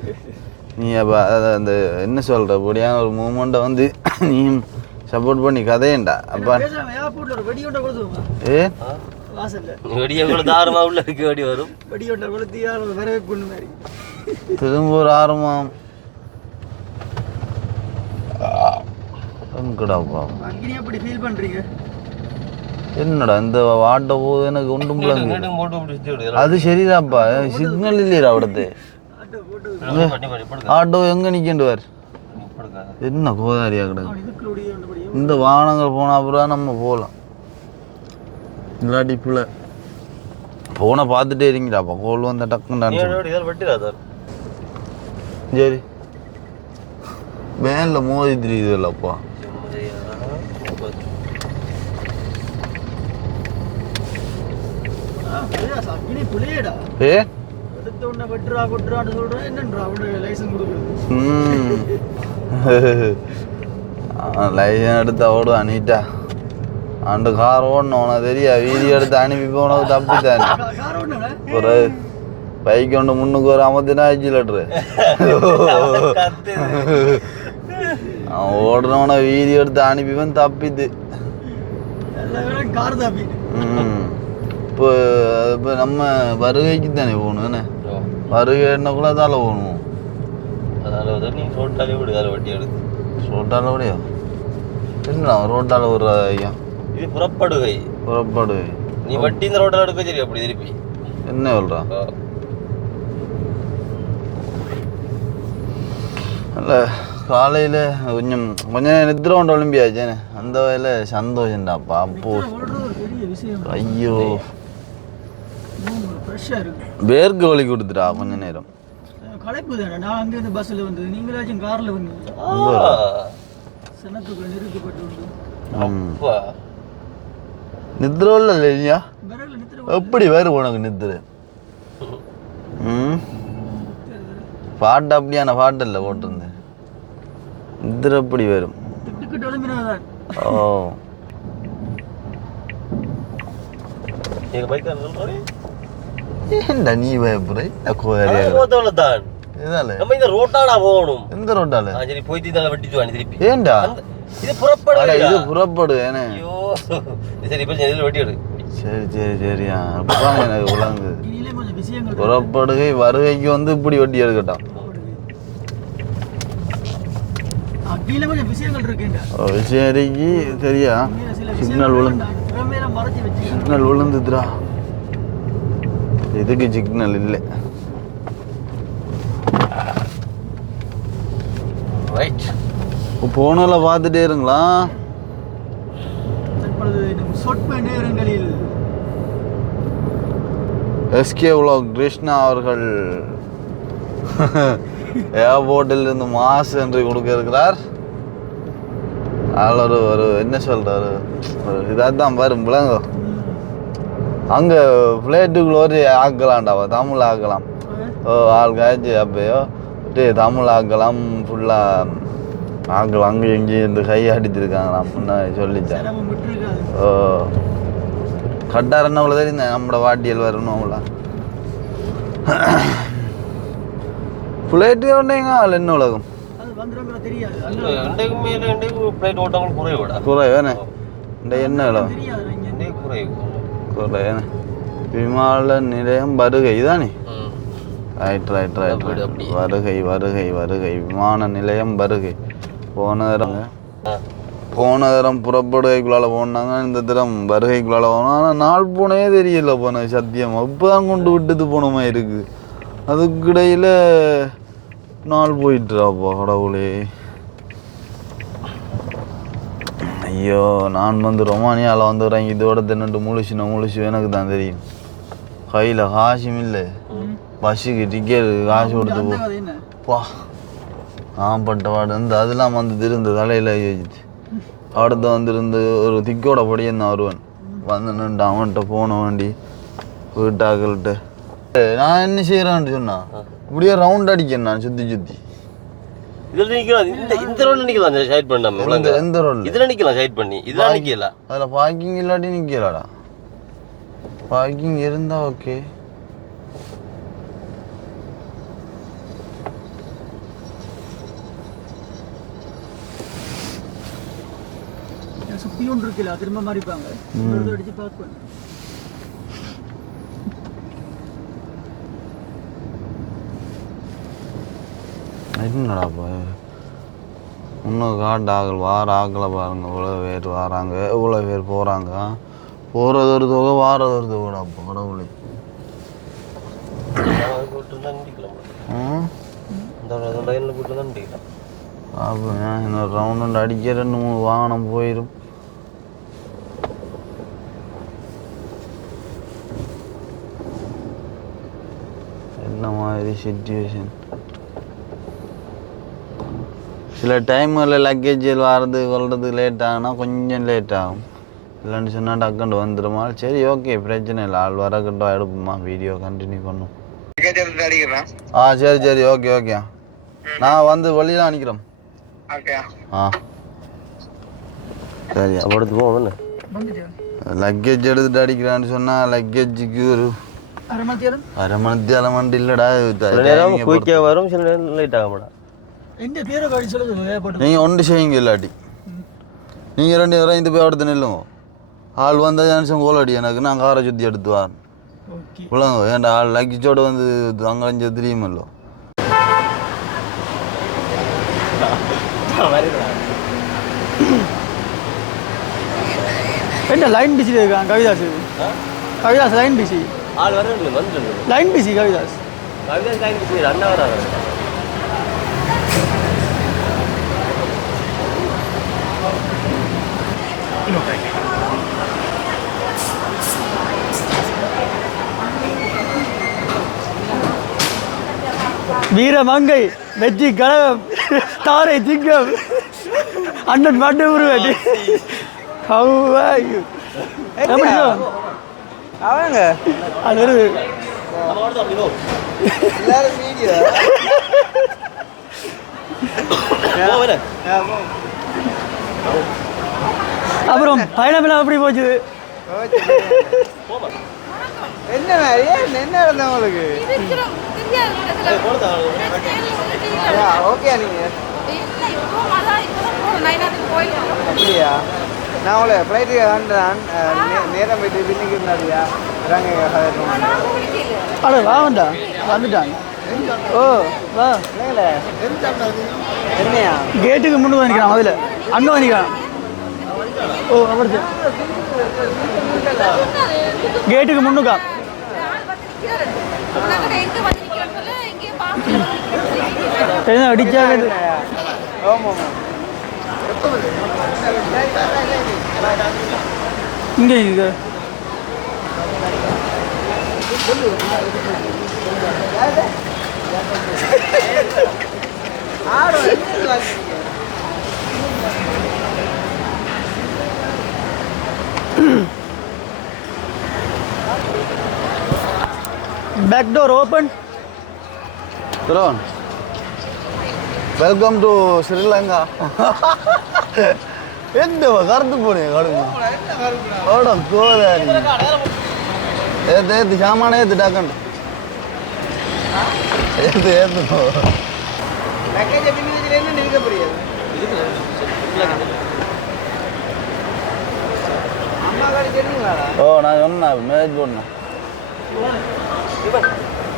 நீ. அப்போ அதை அந்த என்ன சொல்கிற அப்படியான ஒரு மூமெண்ட்டை வந்து நீ சப்போர்ட் பண்ணி கதையண்டா. அப்போ வாசல்ல வெடியை கூட தாரமா உள்ள இருக்கு வெடி வரும் வெடி ஒன்றை கொளுத்தியா வரவேற்பு மாதிரி திரும்ப ஒரு ஆரம்பம் எங்கடாப்பா அக்னி அப்படி ஃபீல் பண்றீங்க என்னடா இந்த ஆட்டோ போகுது எனக்கு ஒன்றும் பிள்ளைங்க நெடுங்க போட்டு அப்படி சுத்தி விடு அது சரிதான்ப்பா சிக்னல் இல்லையா அவிடத்து ஆட்டோ போட்டு பண்ணி படுக்க ஆட்டோ எங்க நிற்கின்றார் படுக்க என்ன கோதாரியா கிடக்கு அவன் இதுக்குள்ளே ஒன்றுபடியே இந்த வாகனங்கள் போன அப்புறம் நம்ம போகலாம் இல்லாட்டி பிள்ளை போனை பார்த்துட்டே இருங்கடாப்பா கோல் வந்த டக்குன்னு இதில் வெட்டிடா சார் சரி வேனில் மோதி தெரியுது இல்லப்பா அக்னி புளியடா ஏ எடுத்த உடனே வெட்டுறா கொட்டுறான்னு சொல்றேன் என்னன்றா அவனுடைய லைசன்ஸ் கொடுக்குறது லைசன் எடுத்து ஓடு அனிட்டா அந்த கார் ஓடணும் உனக்கு தெரியா வீடியோ எடுத்து அனுப்பி போனது தப்பித்தானே கார் ஒண்ணுல ஒரு பைக் கொண்டு முன்னுக்கு ஒரு 50 லிட்டரு அவன் ஓடுறவன வீடியோ எடுத்து அனுப்பிவன் தப்பிது கார் தாப்பி இப்போ இப்போ நம்ம வருகைக்கு தானே போகணும் என்ன வருகை என்னக்குள்ள தால போகணும் அதனால நீ ரோட்டாலே விடு அதில் வட்டி எடுத்து ரோட்டால விடையோ என்ன ரோட்டால ஒரு ஐயா இது புறப்படுகை புறப்படுகை நீ வட்டி இந்த ரோட்டில் எடுக்க சரி அப்படி திருப்பி என்ன சொல்கிறான் இல்லை காலையில் கொஞ்சம் நேரம் நித்திர கொண்டு ஒலிம்பியாச்சேன்னு அந்த வகையில் சந்தோஷம்டாப்பா அப்போ பெரிய விஷயம் ஐயோ ஃப்ரெஷ்ஷாக இருக்கு வேர்க்கு வலி கொடுத்துட்டா கொஞ்ச நேரம் களைப்பு தானே நான் அங்கேருந்து பஸ்ஸில் வந்தது நீங்களாச்சும் காரில் வந்தீங்க சனத்துக்குள்ள நெருக்கப்பட்டு உண்டு நித்திர இல்லை இல்லையா விரல் நித்திர எப்படி வேறு உனக்கு நித்திர பாட்டு அப்படியான பாட்டு இல்லை போட்டிருந்தேன் நித்திர எப்படி வரும் திட்டுக்கிட்டு எழும்பினாதான் ஓ எங்கள் பைக் தான் சொல்கிறேன் ஏன்டா நீ பயப்படுற தான் இதால நம்ம இந்த ரோட்டாடா போகணும் எந்த ரோட்டால சரி போய் தீதால வெட்டிட்டு வாணி திருப்பி ஏன்டா இது புறப்படு இது புறப்படு ஏனே ஐயோ சரி இப்போ இதில் வெட்டி எடு சரி சரி சரியா அப்பதான் எனக்கு விளங்கு இனியிலே கொஞ்சம் விஷயங்கள் புறப்படுகை வருகைக்கு வந்து இப்படி வட்டி எடுக்கட்டான் கீழே கொஞ்சம் விஷயங்கள் இருக்குங்க சரிக்கு சரியா சிக்னல் விழுந்து திறமையில மறைச்சி வச்சு சிக்னல் விழுந்துதுடா இதுக்கு சிக்னல் இல்லை ரைட் போனல பார்த்துட்டே இருங்களா தற்பொழுது சொற்ப நேரங்களில் எஸ்கே உலக் கிருஷ்ணா அவர்கள் ஏர்போர்ட்டில் இருந்து மாசு என்று கொடுக்க இருக்கிறார். அதில் ஒரு என்ன சொல்கிறாரு ஒரு இதாக தான் வரும் விளங்க அங்கே ஃப்ளைட்டுக்குள்ள ஒரு ஆக்கலாம்டாவா தமிழ் ஆக்கலாம் ஆள் காய்ச்சி அப்பயோ தமிழ் ஆக்கலாம் ஃபுல்லாக ஆக்கலாம் அங்கே எங்கேயும் இந்த கை அடிச்சிருக்காங்களாம் அப்படின்னு சொல்லித்தேன். ஓ கட்டார் அவ்வளோ தெரியும் நம்மளோட வாட்டியல் வரணும் அவங்கள ஃப்ளைட்டு ஒன்றேங்க அதில் என்ன உலகம் குறைவேண்ணே இந்த என்ன இடம் குறைவேண்ணே விமான நிலையம் வருகை தானே ரைட் ரைட் ரைட் வருகை வருகை வருகை விமான நிலையம் வருகை போன தரம் புறப்படுகைக்குள்ளால போனாங்க இந்த தரம் வருகைக்குள்ளால போனோம். ஆனால் நாள் போனே தெரியல போன சத்தியம் இப்போ தான் கொண்டு விட்டுட்டு போனோமா இருக்குது அதுக்கிடையில் நாள் போயிட்டுறாப்பா கடவுளே. ஐயோ நான் வந்து ரொமானியாவில் வந்து வரேன் இதோட தின்னுட்டு முழிச்சு எனக்கு தான் தெரியும். கையில் காசும் இல்லை பஸ்ஸுக்கு டிக்கெட் காசு கொடுத்து பா பட்ட பாடு இந்த அதெல்லாம் வந்து திருந்து தலையில் வச்சுச்சு அடுத்து வந்துருந்து ஒரு திக்கோட படியன் வருவன் வந்து நின்று அவன்கிட்ட போன வேண்டி வீட்டாக்கள்கிட்ட நான் என்ன செய்கிறேன்னு சொன்னான் இப்படியே ரவுண்ட் அடிக்கேன் நான் சுற்றி சுற்றி அதில் பார்க்கிங் இல்லாட்டி நிற்கலாடா பார்க்கிங் இருந்தா ஓகே. சுத்தி ஒன்று இருக்குல்ல திரும்ப மாறிப்பாங்க அடிச்சு பார்ப்பேன் என்னடா இன்னும் காட்டாக்கள் வார ஆக்களை பாருங்க, இவ்வளோ பேர் வராங்க, இவ்வளோ பேர் போகிறாங்க. போகிறது ஒரு தொகை, வாரது ஒரு தொகைடா கடவுளே. அப்போ இன்னொரு ரவுண்டு அடிக்க 2-3 வாகனம் போயிடும். என்ன மாதிரி சிச்சுவேஷன். சில டைமில் லக்கேஜில் வர்றது கொள்வது லேட் ஆகுனா கொஞ்சம் லேட் ஆகும். இல்லைன்னு சொன்னால் டக்குண்டு வந்துடுமா. சரி ஓகே, பிரச்சனை இல்லை. ஆள் வரக்கட்டும், எடுப்போம்மா, வீடியோ கண்டினியூ பண்ணும். சரி சரி ஓகே ஓகே. நான் வந்து வழியில் அனுக்கிறேன். சரி எடுத்து போவோம். லக்கேஜ் எடுத்துட்டு அடிக்கிறான்னு சொன்னால் லக்கேஜுக்கு ஒரு அரை மணி நேரம் வண்டி இல்லைடா. குயிக்காக வரும், சில நேரம் லேட் ஆகும்டா. நீங்கள் ஒன்று செய்யுங்க. இல்லாட்டி நீங்கள் 2 நேரம் இந்த போய் அடுத்து நில்லுங்க. ஆள் வந்தால் ஜான்சன் கோல் அடி எனக்கு, நான் காரை சுற்றி எடுத்து வரேன். விளங்க ஏன்டா ஆள் லக்கேஜோடு வந்து அங்கே தெரியுமல்லோ. என்ன லைன் பிசி இருக்கான் கவிதாஸ்? Kavidas line PC. ஆள் வரல வந்து line PC Kavidas. Kavidas line PC அண்ணா வராங்க. வீரமங்கை வெற்றி கழகம் தாரை திங்கம் அண்ணன் மாட்டு உருவாடி. அவங்க அது அப்புறம் பயணம் எப்படி போச்சு? என்ன என்ன இருந்த உங்களுக்கு? ஓகே நீங்க அப்படியா? நான் உங்களை ஃப்ளைட்டு காண்றான் நேரம் போயிட்டு பின்னுக்கு இருந்தாடியா அட வா வந்தா வந்துட்டாங்க. ஓ வா என்னையா கேட்டுக்கு முன்னு வந்துக்கிறான். அதில் அங்கே வந்துக்கிறான். ஓ அவருக்கு கேட்டுக்கு முன்னுக்கா அடிச்சா இங்கே இங்கே back door open. Turun. Welcome to Sri Lanka. என்ன கருத்து போனே கடுங்க ஓட கோதாரி ஏத்து சாமான ஏத்து டாக்கண்டு ஏத்து பேக்கேஜ் பின்னுக்கு என்ன நிக்க புரியாது. அம்மா காடி தெரியுங்களா? ஓ நான் சொன்னேன் மேரேஜ் போடணும்.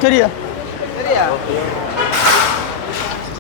சரியா சரியா